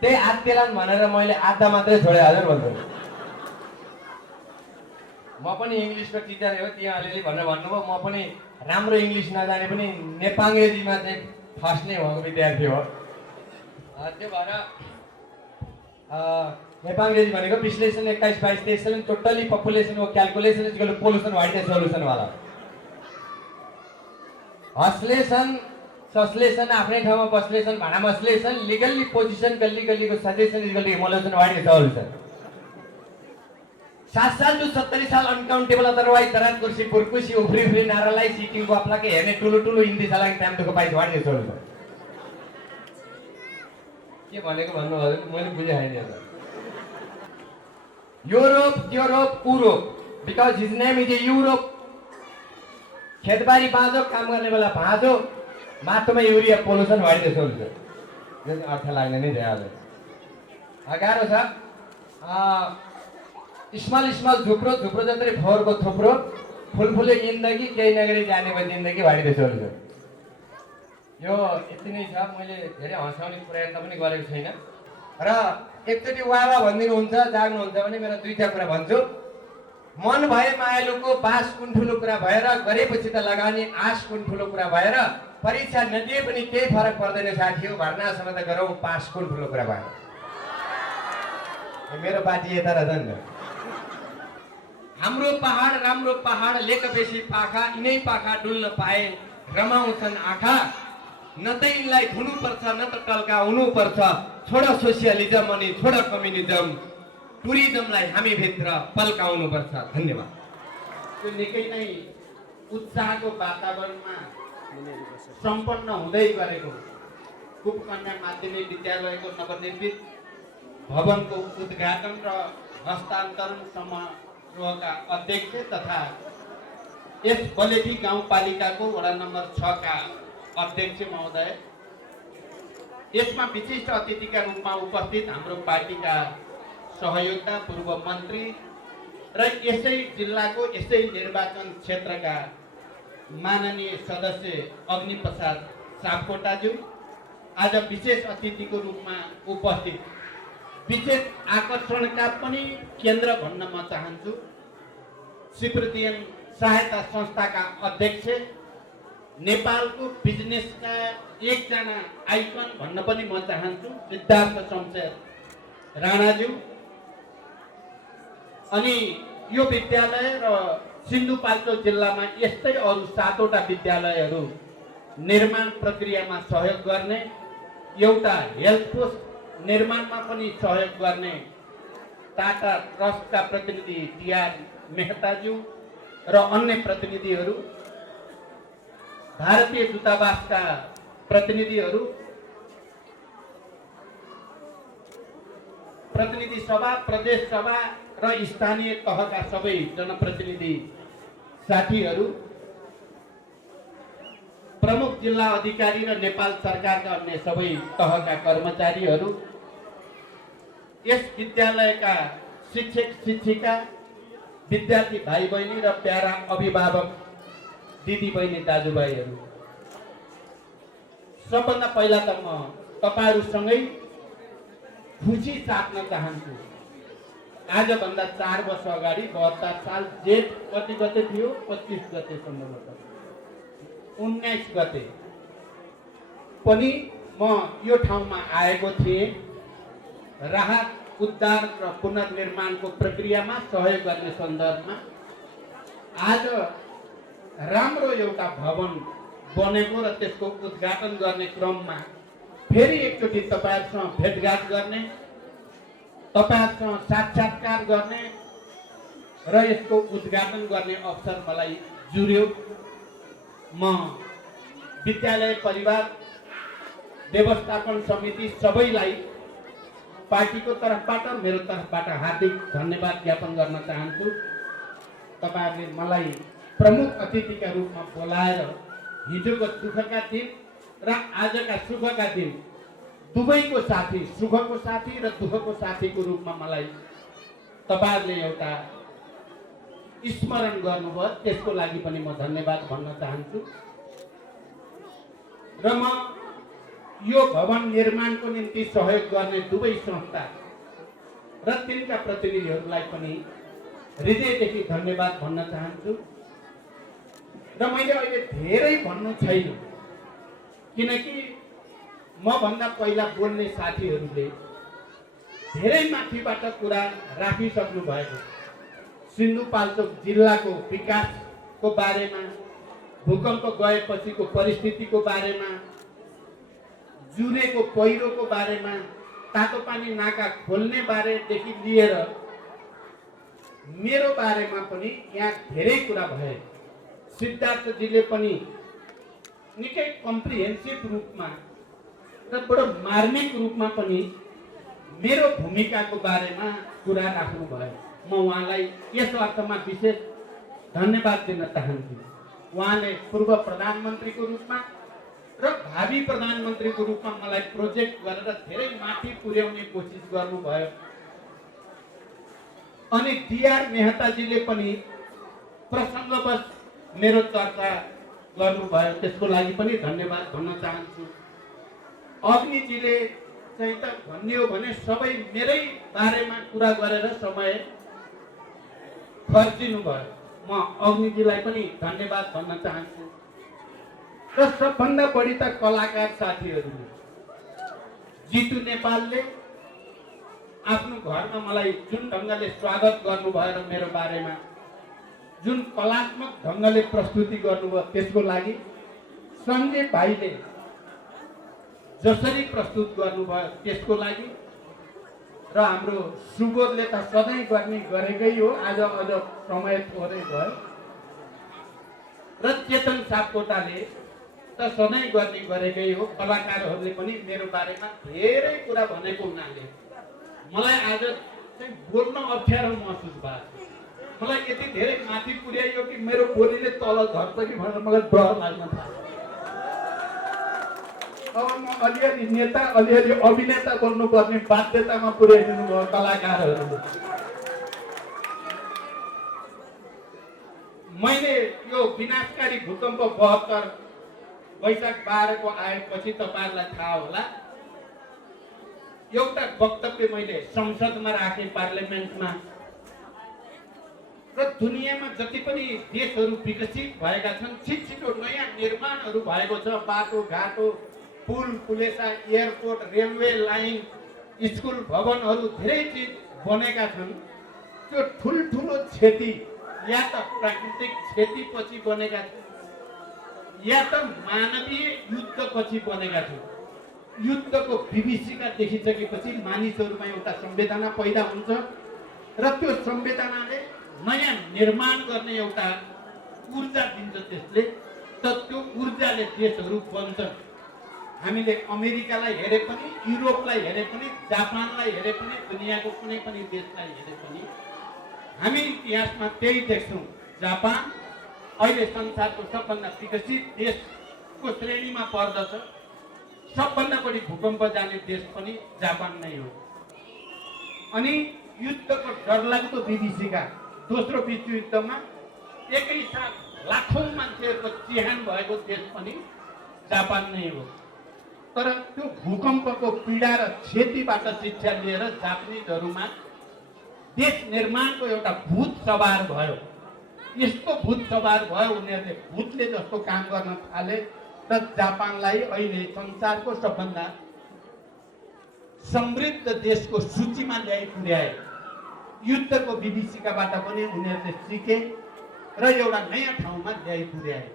त्यही आत्तेलान् भनेर मैले आधा मात्रै छोडेँ हजुर भन्छु। म पनि इङ्ग्लिसको टिचर हो, त्यहाँ अलिअलि भनेर भन्नुभयो। म पनि राम्रो इङ्ग्लिस नजाने पनि नेपाङ्ग्रेजीमा चाहिँ फर्स्ट नै भएको विद्यार्थी हो। त्यो भएर नेपाङ्ग्रेजी भनेको विश्लेषण 21-22-23 टोटली पपुलेसन वो calculation is equal to pollution what is solution वाला। हस्लेसन सस्लेसन आफ्नै ठाउँमा बस्लेसन भाडा मस्लेसन लिगल्ली पोजिसन गल्ली गल्लीको suggestion is equal to emulation what is solution. 7 साल टु 70 साल अनकाउन्टेबल अदरवाइज दराज कुर्सी पुरकुसी उफ्री उफ्री नारालाई सिटिङको अपलाके हेर्ने ठुलो ठुलो हिन्दी चलाएको टाइम दुःख पाइन्छ व्हाट इज सोल्युसन। के भनेको भन्नु हजुर मैले बुझे छैन। Europe Europe Europe because his name is a Europe. खेतबारी बाँझो, काम गर्ने बेला भाँझो, माटोमा urea pollution what is solution. यो अर्थ लाग्ने नै थियो आज। गाह्रो छ। स्मल स्मल झुप्रो झुप्रो जत्रै फोहोरको थुप्रो फुलफुले जिन्दगी केही नगरी जाने भयो जिन्दगी भाडी चल्छ। यो यति नै छ। मैले धेरै हँसाउने प्रयत्न पनि गरेको छैन र एकचोटि वावा भनिदिनुहुन्छ जाग्नुहुन्छ भने मेरो दुईटा कुरा भन्छु। मन भए मायालुको बास कुन ठुलो कुरा भएर गरेपछि त लगानी आश कुन ठुलो कुरा भएर परीक्षा नदिए पनि केही फरक पर्दैन साथी हो भर्नासम्म त गरौँ पास कुन ठुलो कुरा भएर। मेरो पार्टी यता रहेछ नि त। हाम्रो पहाड राम्रो पहाड लेकपेशी पाखा यिनै पाखा डुल्न पाए रमाउँछन् आँखा न त यिनलाई धुनुपर्छ न त टल्का हुनुपर्छ छोड सोसियलिजम अनि छोड कम्युनिजम टुरिज्मलाई हामी भित्र पल्काउनुपर्छ। धन्यवाद। त्यो निकै नै उत्साहको वातावरणमा सम्पन्न हुँदै गरेको कुपकन्या माध्यमिक विद्यालयको नवनिर्मित भवनको उद्घाटन र हस्तान्तरण समारोहका अध्यक्ष तथा यस बलेटी गाउँपालिकाको वडा नम्बर 6 का अध्यक्ष महोदय, यसमा विशिष्ट अतिथिका रूपमा उपस्थित हाम्रो पार्टीका सहयोगता पूर्व मन्त्री र यसै जिल्लाको यसै निर्वाचन क्षेत्रका माननीय सदस्य अग्निप्रसाद सापकोटाज्यू, आज विशेष अतिथिको रूपमा उपस्थित विशेष आकर्षणका पनि केन्द्र भन्न म चाहन्छु सिप्रिदियन सहायता संस्थाका अध्यक्ष, नेपालको बिजनेसका एकजना आइकन भन्न पनि म चाहन्छु सिद्धार्थ शमशेर राणाज्यू, अनि यो विद्यालय र सिन्धुपाल्चोक जिल्लामा यस्तै अरू 7 वटा विद्यालयहरू निर्माण प्रक्रियामा सहयोग गर्ने, एउटा हेल्थ पोस्ट निर्माणमा पनि सहयोग गर्ने टाटा ट्रस्टका प्रतिनिधि टीआर मेहताज्यू र अन्य प्रतिनिधिहरू, भारतीय दूतावासका प्रतिनिधिहरू, प्रतिनिधि सभा, प्रदेश सभा र स्थानीय तहका सबै जनप्रतिनिधि साथीहरू, प्रमुख जिल्ला अधिकारी र नेपाल सरकारका अन्य सबै तहका कर्मचारीहरू, यस विद्यालयका शिक्षक शिक्षिका, विद्यार्थी भाइ बहिनी र प्यारा अभिभावक दिदी बहिनी दाजुभाइहरू, सबभन्दा पहिला त म तपाईहरूसँगै खुसी साट्न चाहन्छु। आजभन्दा 4 वर्ष अगाडि 72 साल जेठ कति गते थियो? 25 गते सम्भवतः 19 गते पनि म यो ठाउँमा आएको थिएँ राहत उद्धार र पुनर्निर्माणको प्रक्रियामा सहयोग गर्ने सन्दर्भमा। आज राम्रो एउटा भवन बनेको र त्यसको उद्घाटन गर्ने क्रममा फेरि एकचोटि तपाईहरुसँग भेटघाट गर्ने, तपाईहरुसँग साक्षात्कार गर्ने र यसको उद्घाटन गर्ने अवसर मलाई जुर्यो। म विद्यालय परिवार व्यवस्थापन समिति सबैलाई पार्टीको तर्फबाट मेरो तर्फबाट हार्दिक धन्यवाद ज्ञापन गर्न चाहन्छु। तपाईहरुले मलाई प्रमुख अतिथिका रूपमा बोलाएर हिजोको दुःखका दिन र आजका सुखका दिन दुवैको साथी, सुखको साथी र दुःखको साथीको रूपमा मलाई तपाईहरुले एउटा स्मरण गर्नुभयो, त्यसको लागि पनि म धन्यवाद भन्न चाहन्छु। र म यो भवन निर्माणको निम्ति सहयोग गर्ने दुवै संस्था र तिनका प्रतिनिधिहरूलाई पनि हृदयदेखि धन्यवाद भन्न चाहन्छु। र मैले अहिले धेरै भन्नु छैन किनकि म भन्दा पहिला बोल्ने साथीहरूले धेरै माथिबाट कुरा राखिसक्नु भएको। सिन्धुपाल्चोक जिल्लाको विकासको बारेमा, भूकम्प गएपछिको परिस्थितिको बारेमा, जुरेको पहिरोको बारेमा, तातोपानी नाका खोल्ने बारेदेखि लिएर मेरो बारेमा पनि यहाँ धेरै कुरा भए। सिद्धार्थजीले पनि निकै कम्प्रिहेन्सिभ रूपमा र बडो मार्मिक रूपमा पनि मेरो भूमिकाको बारेमा कुरा राख्नु भयो। म उहाँलाई यस अर्थमा विशेष धन्यवाद दिन चाहन्छु। उहाँले पूर्व प्रधानमन्त्रीको रूपमा र भावी प्रधानमन्त्रीको रूपमा मलाई प्रोजेक्ट गरेर धेरै माथि पुर्याउने कोसिस गर्नुभयो। अनि डीआर मेहताजीले पनि प्रसङ्गवश मेरो चर्चा गर्नुभयो, त्यसको लागि पनि धन्यवाद भन्न चाहन्छु। अग्निजीले चाहिँ त भन्ने हो भने सबै मेरै बारेमा कुरा गरेर समय खर्चिनु भयो। म अग्निजीलाई पनि धन्यवाद भन्न चाहन्छु। र सबभन्दा बढी त कलाकार साथीहरूले, जितु नेपालले आफ्नो घरमा मलाई जुन ढङ्गले स्वागत गर्नुभयो र मेरो बारेमा जुन कलात्मक ढङ्गले प्रस्तुति गर्नुभयो त्यसको लागि, सञ्जय भाइले जसरी प्रस्तुत गर्नुभयो त्यसको लागि, र हाम्रो सुबोधले त सधैँ गर्ने गरेकै हो, आज अझ समय थोरै भयो, र चेतन सापकोटाले त सधैँ गर्ने गरेकै हो। कलाकारहरूले पनि मेरो बारेमा धेरै कुरा भनेको हुनाले मलाई आज चाहिँ बोल्न अप्ठ्यारो महसुस भएको। मलाई यति धेरै माथि पुर्याइयो कि मेरो बोलीले तल झर्छ कि भनेर मलाई डर लाग्न थाल्यो। अब म अलिअलि नेता अलिअलि अभिनेता बन्नुपर्ने बाध्यतामा पुर्याइदिनु भयो कलाकारहरूले। मैले यो विनाशकारी भूकम्प 72 वैशाख 12 को आएपछि तपाईँहरूलाई थाहा होला, एउटा वक्तव्य मैले संसदमा राखेँ, पार्लियामेन्टमा, र दुनियाँमा जति पनि देशहरू विकसित भएका छन्, छिटो नयाँ निर्माणहरू भएको छ, बाटो घाटो, पुल पुलेसा, एयरपोर्ट, रेलवे लाइन, स्कुल भवनहरू, धेरै चिज बनेका छन्। त्यो ठुल्ठुलो क्षति या त प्राकृतिक क्षतिपछि बनेका छन् या त मानवीय युद्धपछि बनेका छन्। युद्धको विभीषिका देखिसकेपछि मानिसहरूमा एउटा संवेदना पैदा हुन्छ, र त्यो संवेदनाले नयाँ निर्माण गर्ने एउटा ऊर्जा दिन्छ त्यसले, त त्यो ऊर्जाले देशहरू बन्छन्। हामीले अमेरिकालाई हेरे पनि, युरोपलाई हेरे पनि, जापानलाई हेरे पनि, दुनियाँको कुनै पनि देशलाई हेरे पनि हामी इतिहासमा त्यही देख्छौँ। जापान अहिले संसारको सबभन्दा विकसित देशको श्रेणीमा पर्दछ। सबभन्दा बढी भूकम्प जाने देश पनि जापान नै हो। अनि युद्धको डरलाग्दो विभीषिका दोस्रो विश्वयुद्धमा एकैसाथ लाखौँ मान्छेहरूको चिहान भएको देश पनि जापान नै हो। तर त्यो भूकम्पको पीडा र क्षतिबाट शिक्षा लिएर जापानिजहरूमा देश निर्माणको एउटा भूत सवार भयो। यस्तो भूत सवार भयो, उनीहरूले भूतले जस्तो काम गर्न थाले र जापानलाई अहिले संसारको सबभन्दा समृद्ध देशको सूचीमा ल्याइ पुर्याए। युद्धको विभीषिकाबाट पनि उनीहरूले सिके र एउटा नयाँ ठाउँमा ल्याइ पुर्याए।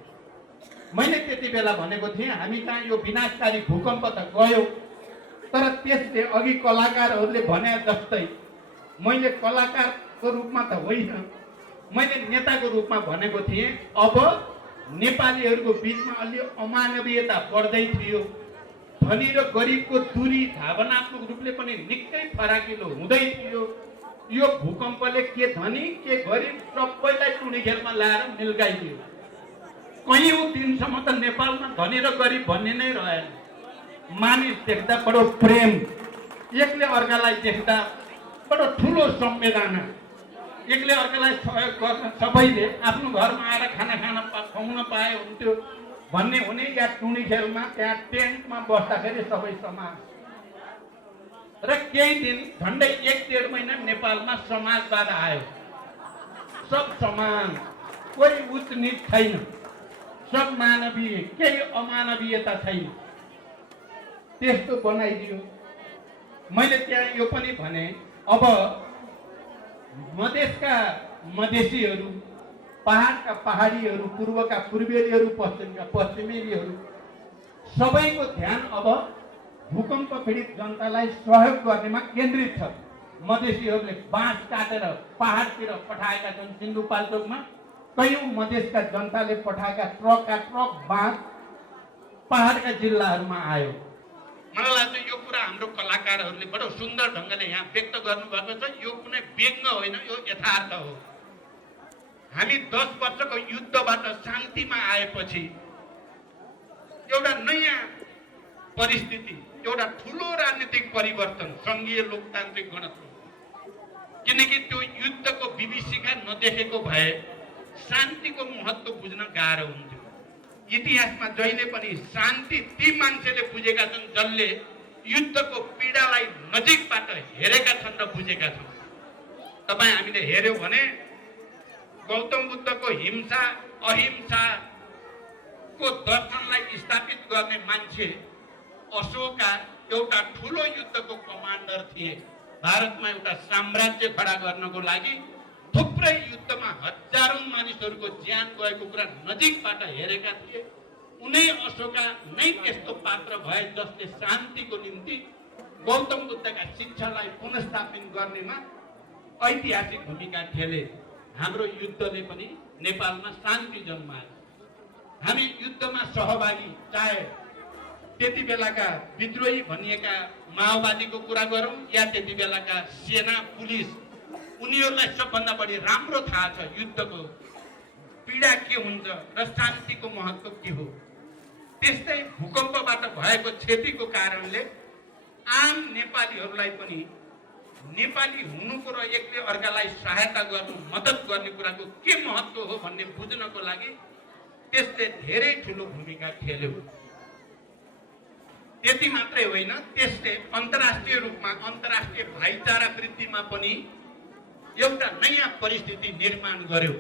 मैले त्यति बेला भनेको थिएँ, हामी कहाँ यो विनाशकारी भूकम्प त गयो, तर त्यसले अघि कलाकारहरूले भने जस्तै मैले कलाकारको रूपमा त होइन, मैले नेताको रूपमा भनेको थिएँ। अब नेपालीहरूको बिचमा अलि अमानवीयता बढ्दै थियो, धनी र गरिबको दूरी भावनात्मक रूपले पनि निकै फराकिलो हुँदै थियो। यो भूकम्पले के धनी के गरिब सबैलाई टुँडीखेलमा ल्याएर मिल्काइदियो। कैयौँ दिनसम्म त नेपालमा धनी र गरिब भन्ने नै रहेन। मानिस देख्दा बडो प्रेम, एकले अर्कालाई देख्दा बडो ठुलो संवेदना, एकले अर्कालाई सहयोग गर्न सबैले आफ्नो घरमा आएर खाना खुवाउन पाए हुन्थ्यो भन्ने हुने, या टुँडीखेलमा त्यहाँ टेन्टमा बस्दाखेरि सबै समान। र केही दिन झन्डै 1-1.5 महिना नेपालमा समाजवाद आयो। सब समान, कोही उच्च नीच छैन, सब मानवीय, केही अमानवीयता छैन, त्यस्तो बनाइदियो। मैले त्यहाँ यो पनि भने, अब मधेसका मधेसीहरू, पहाडका पहाडीहरू, पूर्वका पूर्वेलीहरू, पश्चिमका पश्चिमेलीहरू सबैको ध्यान अब भूकम्प पीडित जनतालाई सहयोग गर्नेमा केन्द्रित छ। मधेसीहरूले बाँस काटेर पहाडतिर पठाएका छन्। सिन्धुपाल्चोकमा कैयौँ मधेसका जनताले पठाएका ट्रकका ट्रक बाँस पहाडका जिल्लाहरूमा आयो। मलाई लाग्छ यो कुरा हाम्रो कलाकारहरूले बडो सुन्दर ढङ्गले यहाँ व्यक्त गर्नुभएको छ। यो कुनै व्यङ्ग होइन, यो यथार्थ हो। हामी 10 वर्षको युद्धबाट शान्तिमा आएपछि एउटा नयाँ परिस्थिति, एउटा ठुलो राजनीतिक परिवर्तन, सङ्घीय लोकतान्त्रिक गणतन्त्र, किनकि त्यो युद्धको विभीषिका नदेखेको भए शान्तिको महत्त्व बुझ्न गाह्रो हुन्थ्यो। इतिहासमा जहिले पनि शान्ति ती मान्छेले बुझेका छन् जसले युद्धको पीडालाई नजिकबाट हेरेका छन् र बुझेका छन्। तपाईँ हामीले हेर्यौँ भने गौतम बुद्धको हिंसा अहिंसाको दर्शनलाई स्थापित गर्ने मान्छे अशोका एउटा ठुलो युद्धको कमान्डर थिए। भारतमा एउटा साम्राज्य खडा गर्नको लागि थुप्रै युद्धमा हजारौं मानिसहरूको ज्यान गएको कुरा नजिकबाट हेरेका थिए। उनै अशोका नै त्यस्तो पात्र भए जसले शान्तिको निम्ति गौतम बुद्धका शिक्षालाई पुनर्स्थापित गर्नेमा ऐतिहासिक भूमिका खेले। हाम्रो युद्धले पनि नेपालमा शान्ति जन्मायो। हामी युद्धमा सहभागी, चाहे त्यति बेलाका विद्रोही भनिएका माओवादीको कुरा गरौँ या त्यति बेलाका सेना पुलिस, उनीहरूलाई सबभन्दा बढी राम्रो थाहा छ युद्धको पीडा के हुन्छ र शान्तिको महत्त्व के हो। त्यस्तै भूकम्पबाट भएको क्षतिको कारणले आम नेपालीहरूलाई पनि नेपाली हुनुको र एकले अर्कालाई सहायता गर्नु, मद्दत गर्ने कुराको के महत्त्व हो भन्ने बुझ्नको लागि त्यसले धेरै ठुलो भूमिका खेल्यो। त्यति मात्रै होइन, त्यसले अन्तर्राष्ट्रिय रूपमा अन्तर्राष्ट्रिय भाइचारा वृद्धिमा पनि एउटा नयाँ परिस्थिति निर्माण गर्यो।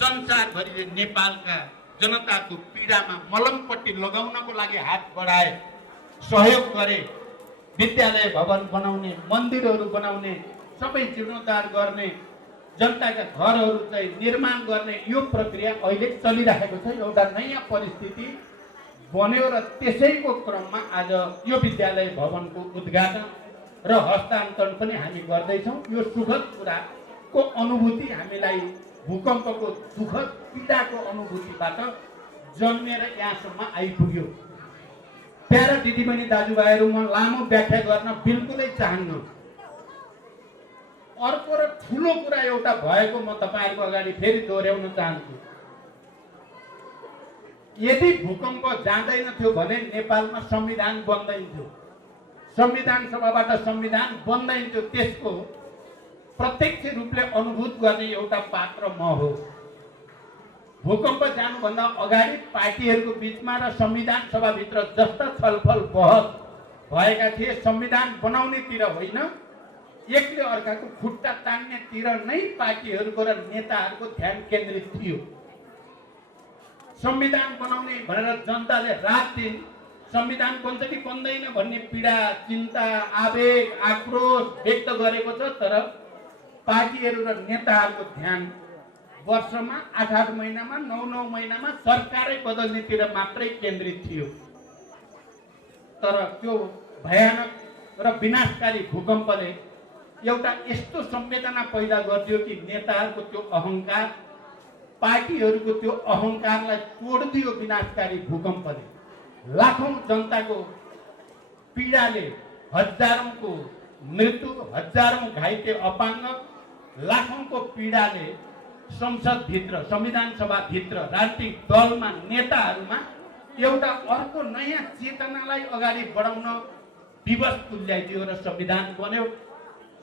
संसारभरिले नेपालका जनताको पीडामा मलमपट्टि लगाउनको लागि हात बढाए, सहयोग गरे। विद्यालय भवन बनाउने, मन्दिरहरू बनाउने, सबै जीर्णोद्धार गर्ने, जनताका घरहरू चाहिँ निर्माण गर्ने यो प्रक्रिया अहिले चलिरहेको छ। एउटा नयाँ परिस्थिति बन्यो र त्यसैको क्रममा आज यो विद्यालय भवनको उद्घाटन र हस्तान्तरण पनि हामी गर्दैछौँ। यो सुखद कुराको अनुभूति हामीलाई भूकम्पको दुःखद पीडाको अनुभूतिबाट जन्मेर यहाँसम्म आइपुग्यो। प्यारा दिदीबहिनी दाजुभाइहरू, म लामो व्याख्या गर्न बिल्कुलै चाहन्न। अर्को र ठुलो कुरा एउटा भएको म तपाईँहरूको अगाडि फेरि दोहोऱ्याउन चाहन्छु। यदि भूकम्प जाँदैन थियो भने नेपालमा संविधान बन्दैनथ्यो। संविधान सभाबाट संविधान बन्दैनथ्यो। त्यसको प्रत्यक्ष रूपले अनुभूत गर्ने एउटा पात्र म हो। भूकम्प जानुभन्दा अगाडि पार्टीहरूको बिचमा र संविधान सभाभित्र जस्ता छलफल बहस भएका थिए, संविधान बनाउनेतिर होइन, एकले अर्काको खुट्टा तान्नेतिर नै पार्टीहरूको र नेताहरूको ध्यान केन्द्रित थियो। संविधान बनाउने भनेर जनताले रात दिन संविधान बन्छ कि बन्दैन भन्ने पीडा, चिन्ता, आवेग, आक्रोश व्यक्त गरेको छ। तर पार्टीहरू र नेताहरूको ध्यान वर्षमा 8-8 महिनामा, 9-9 महिनामा सरकारै बदल्नेतिर मात्रै केन्द्रित थियो। तर त्यो भयानक र विनाशकारी भूकम्पले एउटा यस्तो संवेदना पैदा गरिदियो कि नेताहरूको त्यो अहङ्कार, पार्टीहरूको त्यो अहङ्कारलाई तोडिदियो। विनाशकारी भूकम्पले लाखौं जनताको पीडाले, हजारौंको मृत्यु, हजारौं घाइते अपाङ्ग, लाखौंको पीडाले संसदभित्र, संविधान सभाभित्र, राजनीतिक दलमा, नेताहरूमा एउटा अर्को नयाँ चेतनालाई अगाडि बढाउन विवश तुल्याइदियो र संविधान बन्यो।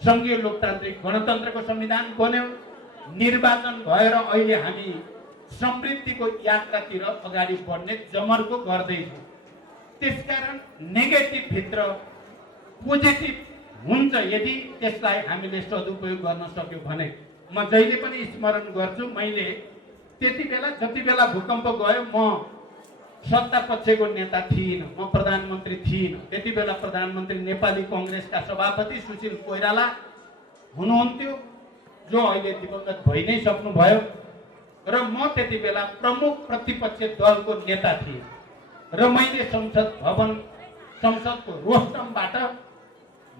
संघीय लोकतान्त्रिक गणतन्त्रको संविधान बन्यो। निर्वाचन भएर अहिले हामी समृद्धिको यात्रातिर अगाडि बढ्ने जमर्को गर्दैछौँ। त्यसकारण नेगेटिभ भित्र पोजिटिभ हुन्छ यदि त्यसलाई हामीले सदुपयोग गर्न सक्यौँ भने। म जहिले पनि स्मरण गर्छु, मैले त्यति बेला जति बेला भूकम्प गयो म सत्ता पक्षको नेता थिइनँ, म प्रधानमन्त्री थिइनँ। त्यति बेला प्रधानमन्त्री नेपाली कङ्ग्रेसका सभापति सुशील कोइराला हुनुहुन्थ्यो, जो अहिले दिवंगत भइ नै सक्नुभयो। र म त्यति बेला प्रमुख प्रतिपक्ष दलको नेता थिएँ र मैले संसदको रोस्टमबाट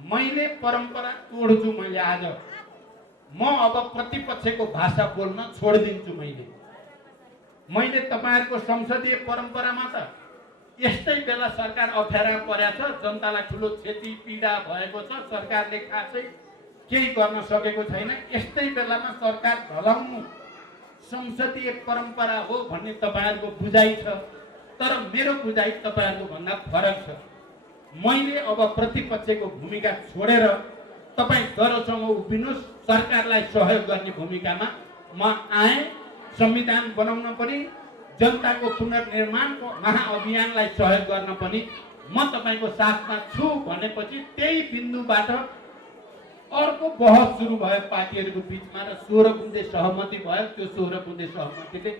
मैले परम्परा तोड्छु। मैले आज म अब प्रतिपक्षको भाषा बोल्न छोडिदिन्छु। मैले तपाईँहरूको संसदीय परम्परामा त यस्तै बेला सरकार अप्ठ्यारा परेको छ, जनतालाई ठुलो क्षति पीडा भएको छ, सरकारले खासै केही गर्न सकेको छैन, यस्तै बेलामा सरकार ढलाउनु संसदीय परम्परा हो भन्ने तपाईँहरूको बुझाइ छ। तर मेरो बुझाइ तपाईँहरूको भन्दा फरक छ। मैले अब प्रतिपक्षको भूमिका छोडेर तपाईँ गौरवसँग उभिनुहोस्, सरकारलाई सहयोग गर्ने भूमिकामा म आएँ। संविधान बनाउन पनि, जनताको पुनर्निर्माणको महाअभियानलाई सहयोग गर्न पनि म तपाईँको साथमा छु भनेपछि त्यही बिन्दुबाट अर्को बहस सुरु भयो पार्टीहरूको बिचमा र 16 बुँदे सहमति भयो। त्यो 16 बुँदे सहमतिले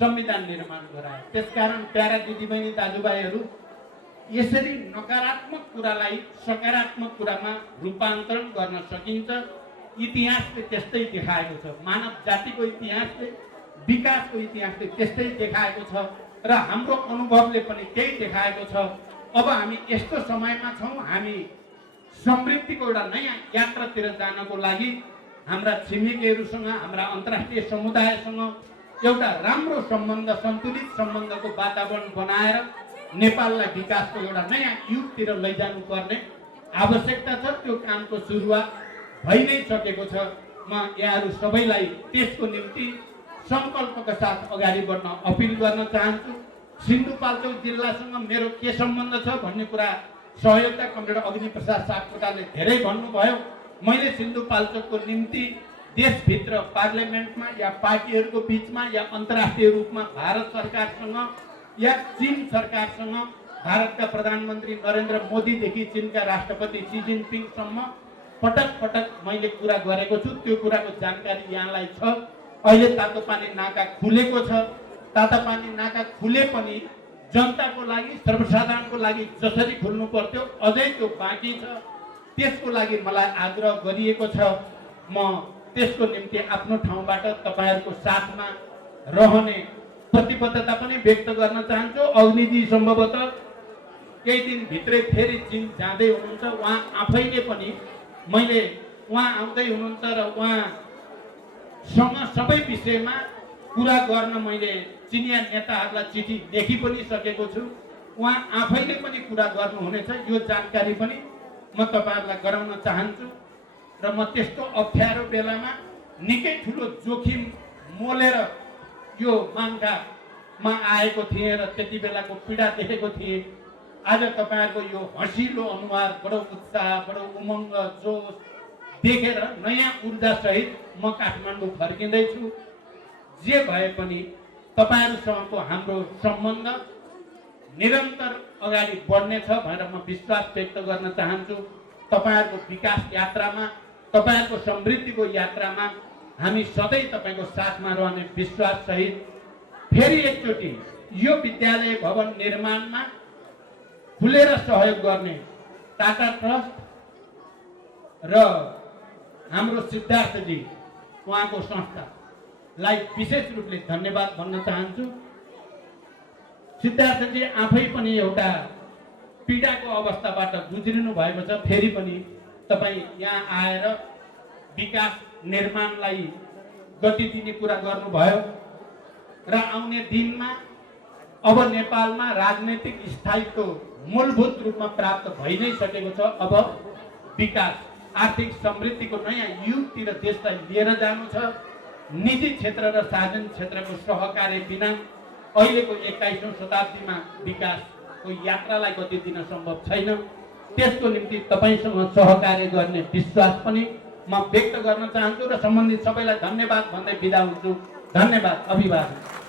संविधान निर्माण गरायो। त्यसकारण प्यारा दिदीबहिनी दाजुभाइहरू, यसरी नकारात्मक कुरालाई सकारात्मक कुरामा रूपान्तरण गर्न सकिन्छ। इतिहासले त्यस्तै देखाएको छ, मानव जातिको इतिहासले, विकासको इतिहासले त्यस्तै देखाएको छ र हाम्रो अनुभवले पनि त्यही देखाएको छ। अब हामी यस्तो समयमा छौँ, हामी समृद्धिको एउटा नयाँ यात्रातिर जानको लागि हाम्रा छिमेकीहरूसँग, हाम्रा अन्तर्राष्ट्रिय समुदायसँग एउटा राम्रो सम्बन्ध, सन्तुलित सम्बन्धको वातावरण बनाएर नेपाललाई विकासको एउटा नयाँ युगतिर लैजानु पर्ने आवश्यकता छ। त्यो कामको सुरुवात भइ नै सकेको छ। म यहाँहरू सबैलाई त्यसको निम्ति सङ्कल्पका साथ अगाडि बढ्न अपिल गर्न चाहन्छु। सिन्धुपाल्चोक जिल्लासँग मेरो के सम्बन्ध छ भन्ने कुरा सहयोगका कमरेड अग्निप्रसाद सापकोटाले धेरै भन्नुभयो। मैले सिन्धुपाल्चोकको निम्ति देशभित्र पार्लियामेन्टमा या पार्टीहरूको बिचमा या अन्तर्राष्ट्रिय रूपमा भारत सरकारसँग या चीन सरकारसँग, भारतका प्रधानमन्त्री नरेन्द्र मोदीदेखि चीनका राष्ट्रपति सी जिनपिङसम्म पटक पटक मैले कुरा गरेको छु। त्यो कुराको जानकारी यहाँलाई छ। अहिले तातोपानी नाका खुलेको छ। तातोपानी नाका खुले पनि जनताको लागि, सर्वसाधारणको लागि जसरी खुल्नु पर्थ्यो अझै त्यो बाँकी छ। त्यसको लागि मलाई आग्रह गरिएको छ। म त्यसको निम्ति आफ्नो ठाउँबाट तपाईँहरूको साथमा रहने प्रतिबद्धता पनि व्यक्त गर्न चाहन्छु। अग्निजी सम्भवतः केही दिनभित्रै फेरि चीन जाँदै हुनुहुन्छ। उहाँ आफैले पनि, मैले उहाँ आउँदै हुनुहुन्छ र उहाँसँग सबै विषयमा कुरा गर्न मैले चिनिया नेताहरूलाई चिठी लेखि पनि सकेको छु। उहाँ आफैले पनि कुरा गर्नुहुनेछ। यो जानकारी पनि म तपाईँहरूलाई गराउन चाहन्छु। र म त्यस्तो अप्ठ्यारो बेलामा निकै ठुलो जोखिम मोलेर यो माङ्गामा आएको थिएँ र त्यति बेलाको पीडा देखेको थिएँ। आज तपाईँहरूको यो हँसिलो अनुहार, बडो उत्साह, बडो उमङ्ग, जोस देखेर नयाँ ऊर्जासहित म काठमाडौँ फर्किँदैछु। जे भए पनि तपाईँहरूसँगको हाम्रो सम्बन्ध निरन्तर अगाडि बढ्नेछ भनेर म विश्वास व्यक्त गर्न चाहन्छु। तपाईँहरूको विकास यात्रामा, तपाईँहरूको समृद्धिको यात्रामा हामी सधैँ तपाईँको साथमा रहने विश्वाससहित फेरि एकचोटि यो विद्यालय भवन निर्माणमा खुलेर सहयोग गर्ने टाटा ट्रस्ट र हाम्रो सिद्धार्थजी, उहाँको संस्थालाई विशेष रूपले धन्यवाद भन्न चाहन्छु। सिद्धार्थजी आफै पनि एउटा पीडाको अवस्थाबाट गुज्रिनु भएको छ। फेरि पनि तपाईँ यहाँ आएर विकास निर्माणलाई गति दिने कुरा गर्नुभयो र आउने दिनमा अब नेपालमा राजनैतिक स्थायित्व मूलभूत रूपमा प्राप्त भइ नै सकेको छ। अब विकास, आर्थिक समृद्धिको नयाँ युगतिर देशलाई लिएर जानु छ। निजी क्षेत्र र सार्वजनिक क्षेत्रको सहकार्य बिना अहिलेको 21औं शताब्दीमा विकासको यात्रालाई गति दिन सम्भव छैन। त्यसको निम्ति तपाईँसँग सहकार्य गर्ने विश्वास पनि म व्यक्त गर्न चाहन्छु र सम्बन्धित सबैलाई धन्यवाद भन्दै बिदा हुन्छु। धन्यवाद। अभिवादन।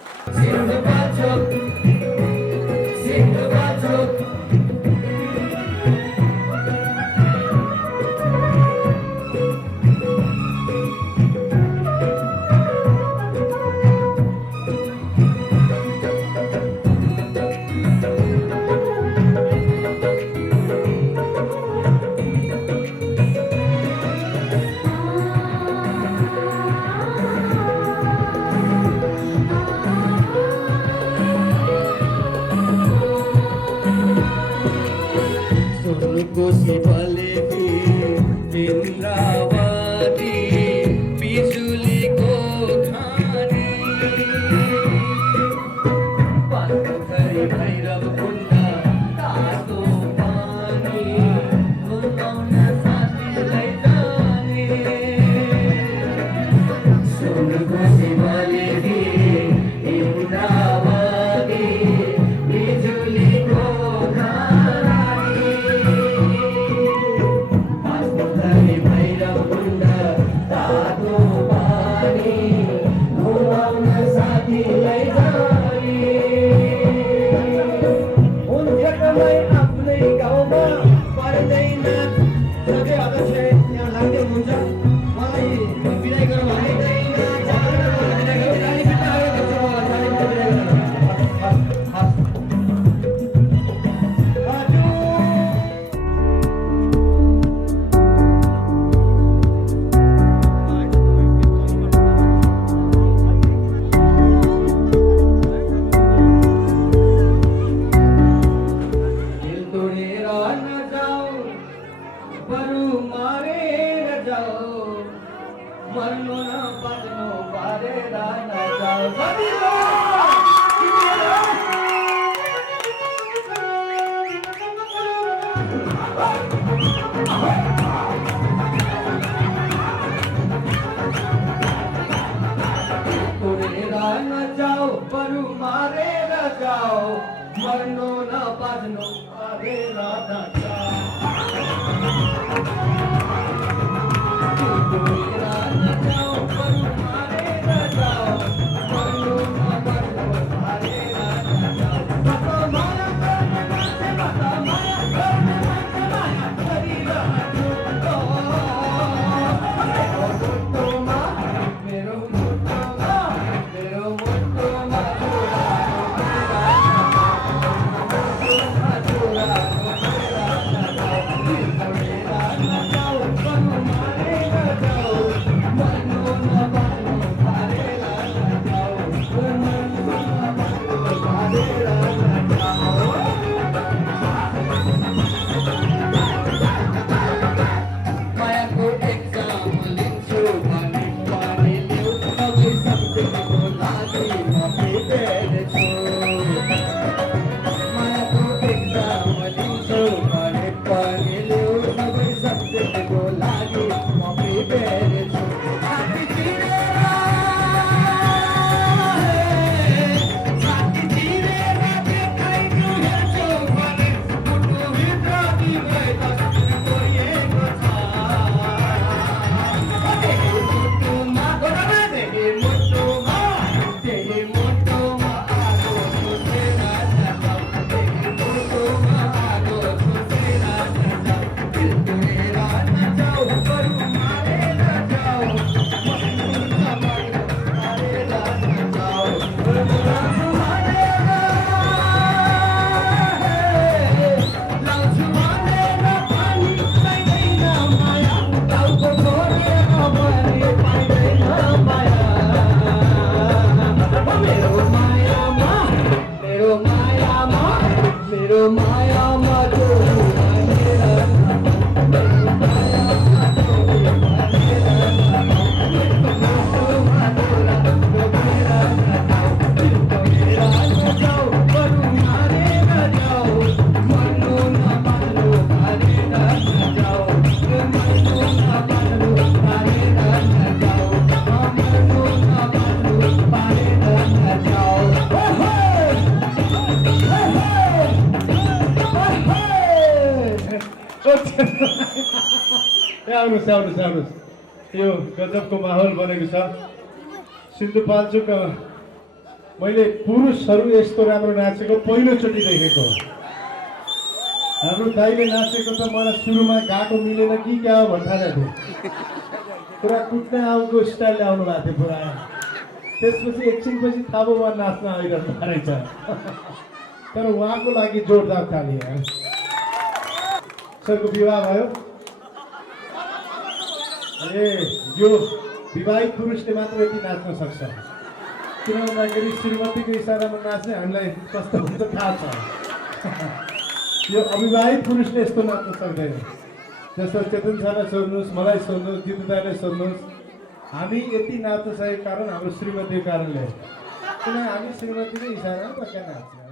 नचाओ मर्नु न बाँच्नु पारेर नचाओ डोलेर नचाओ बरु मारेर जाओ मर्नु न बाँच्नु पारेर नचाओ मत माया गर्ने मान्छे मत माया गर्ने मान्छे माया गरिरहनु मेरो मुटुमा मेरो मुटुमा मायाको एक्जाम लिन्छु भने पनि लिउ सबै सब्जेक्टको लागि म प्रिपेयर छु मायाको एक्जाम लिन्छु भने पनि लिउ सबै सब्जेक्टको लागि म प्रिपेयर छु साथी चिरेर देखाइनु हेर्छु भने मुटुभित्र तिमै तस्बिर कोरिएको छ मेरो मायामा आउनुहोस् यो गजबको माहौल बनेको छ सिन्धुपाल्चोक मैले पुरुषहरू यस्तो राम्रो नाचेको पहिलोचोटि देखेको हाम्रो दाइले नाचेको त मलाई सुरुमा गाएको मिलेन कि क्या हो भन्ठाएको थियो पुरा कुट्ने आउको स्टाइलले आउनु भएको थियो पुरा त्यसपछि एकछिनपछि थाहा भयो उहाँ नाच्न आइरहनु रहेछ तर उहाँको लागि जोरदार ताली सरको विवाह भयो ए यो विवाहित पुरुषले मात्र यति नाच्न सक्छ किन भन्दाखेरि श्रीमतीको इसारामा नाच्ने हामीलाई कस्तो हुन्छ थाहा छ यो अविवाहित पुरुषले यस्तो नाच्न सक्दैन जस्तो चेतन सरलाई सोध्नुहोस् मलाई सोध्नुहोस् जितु दाइलाई सोध्नुहोस् हामी यति नाच्न सकेको कारण हाम्रो श्रीमतीको कारणले किन हामी श्रीमतीको इसारामा पक्का नाच्छौँ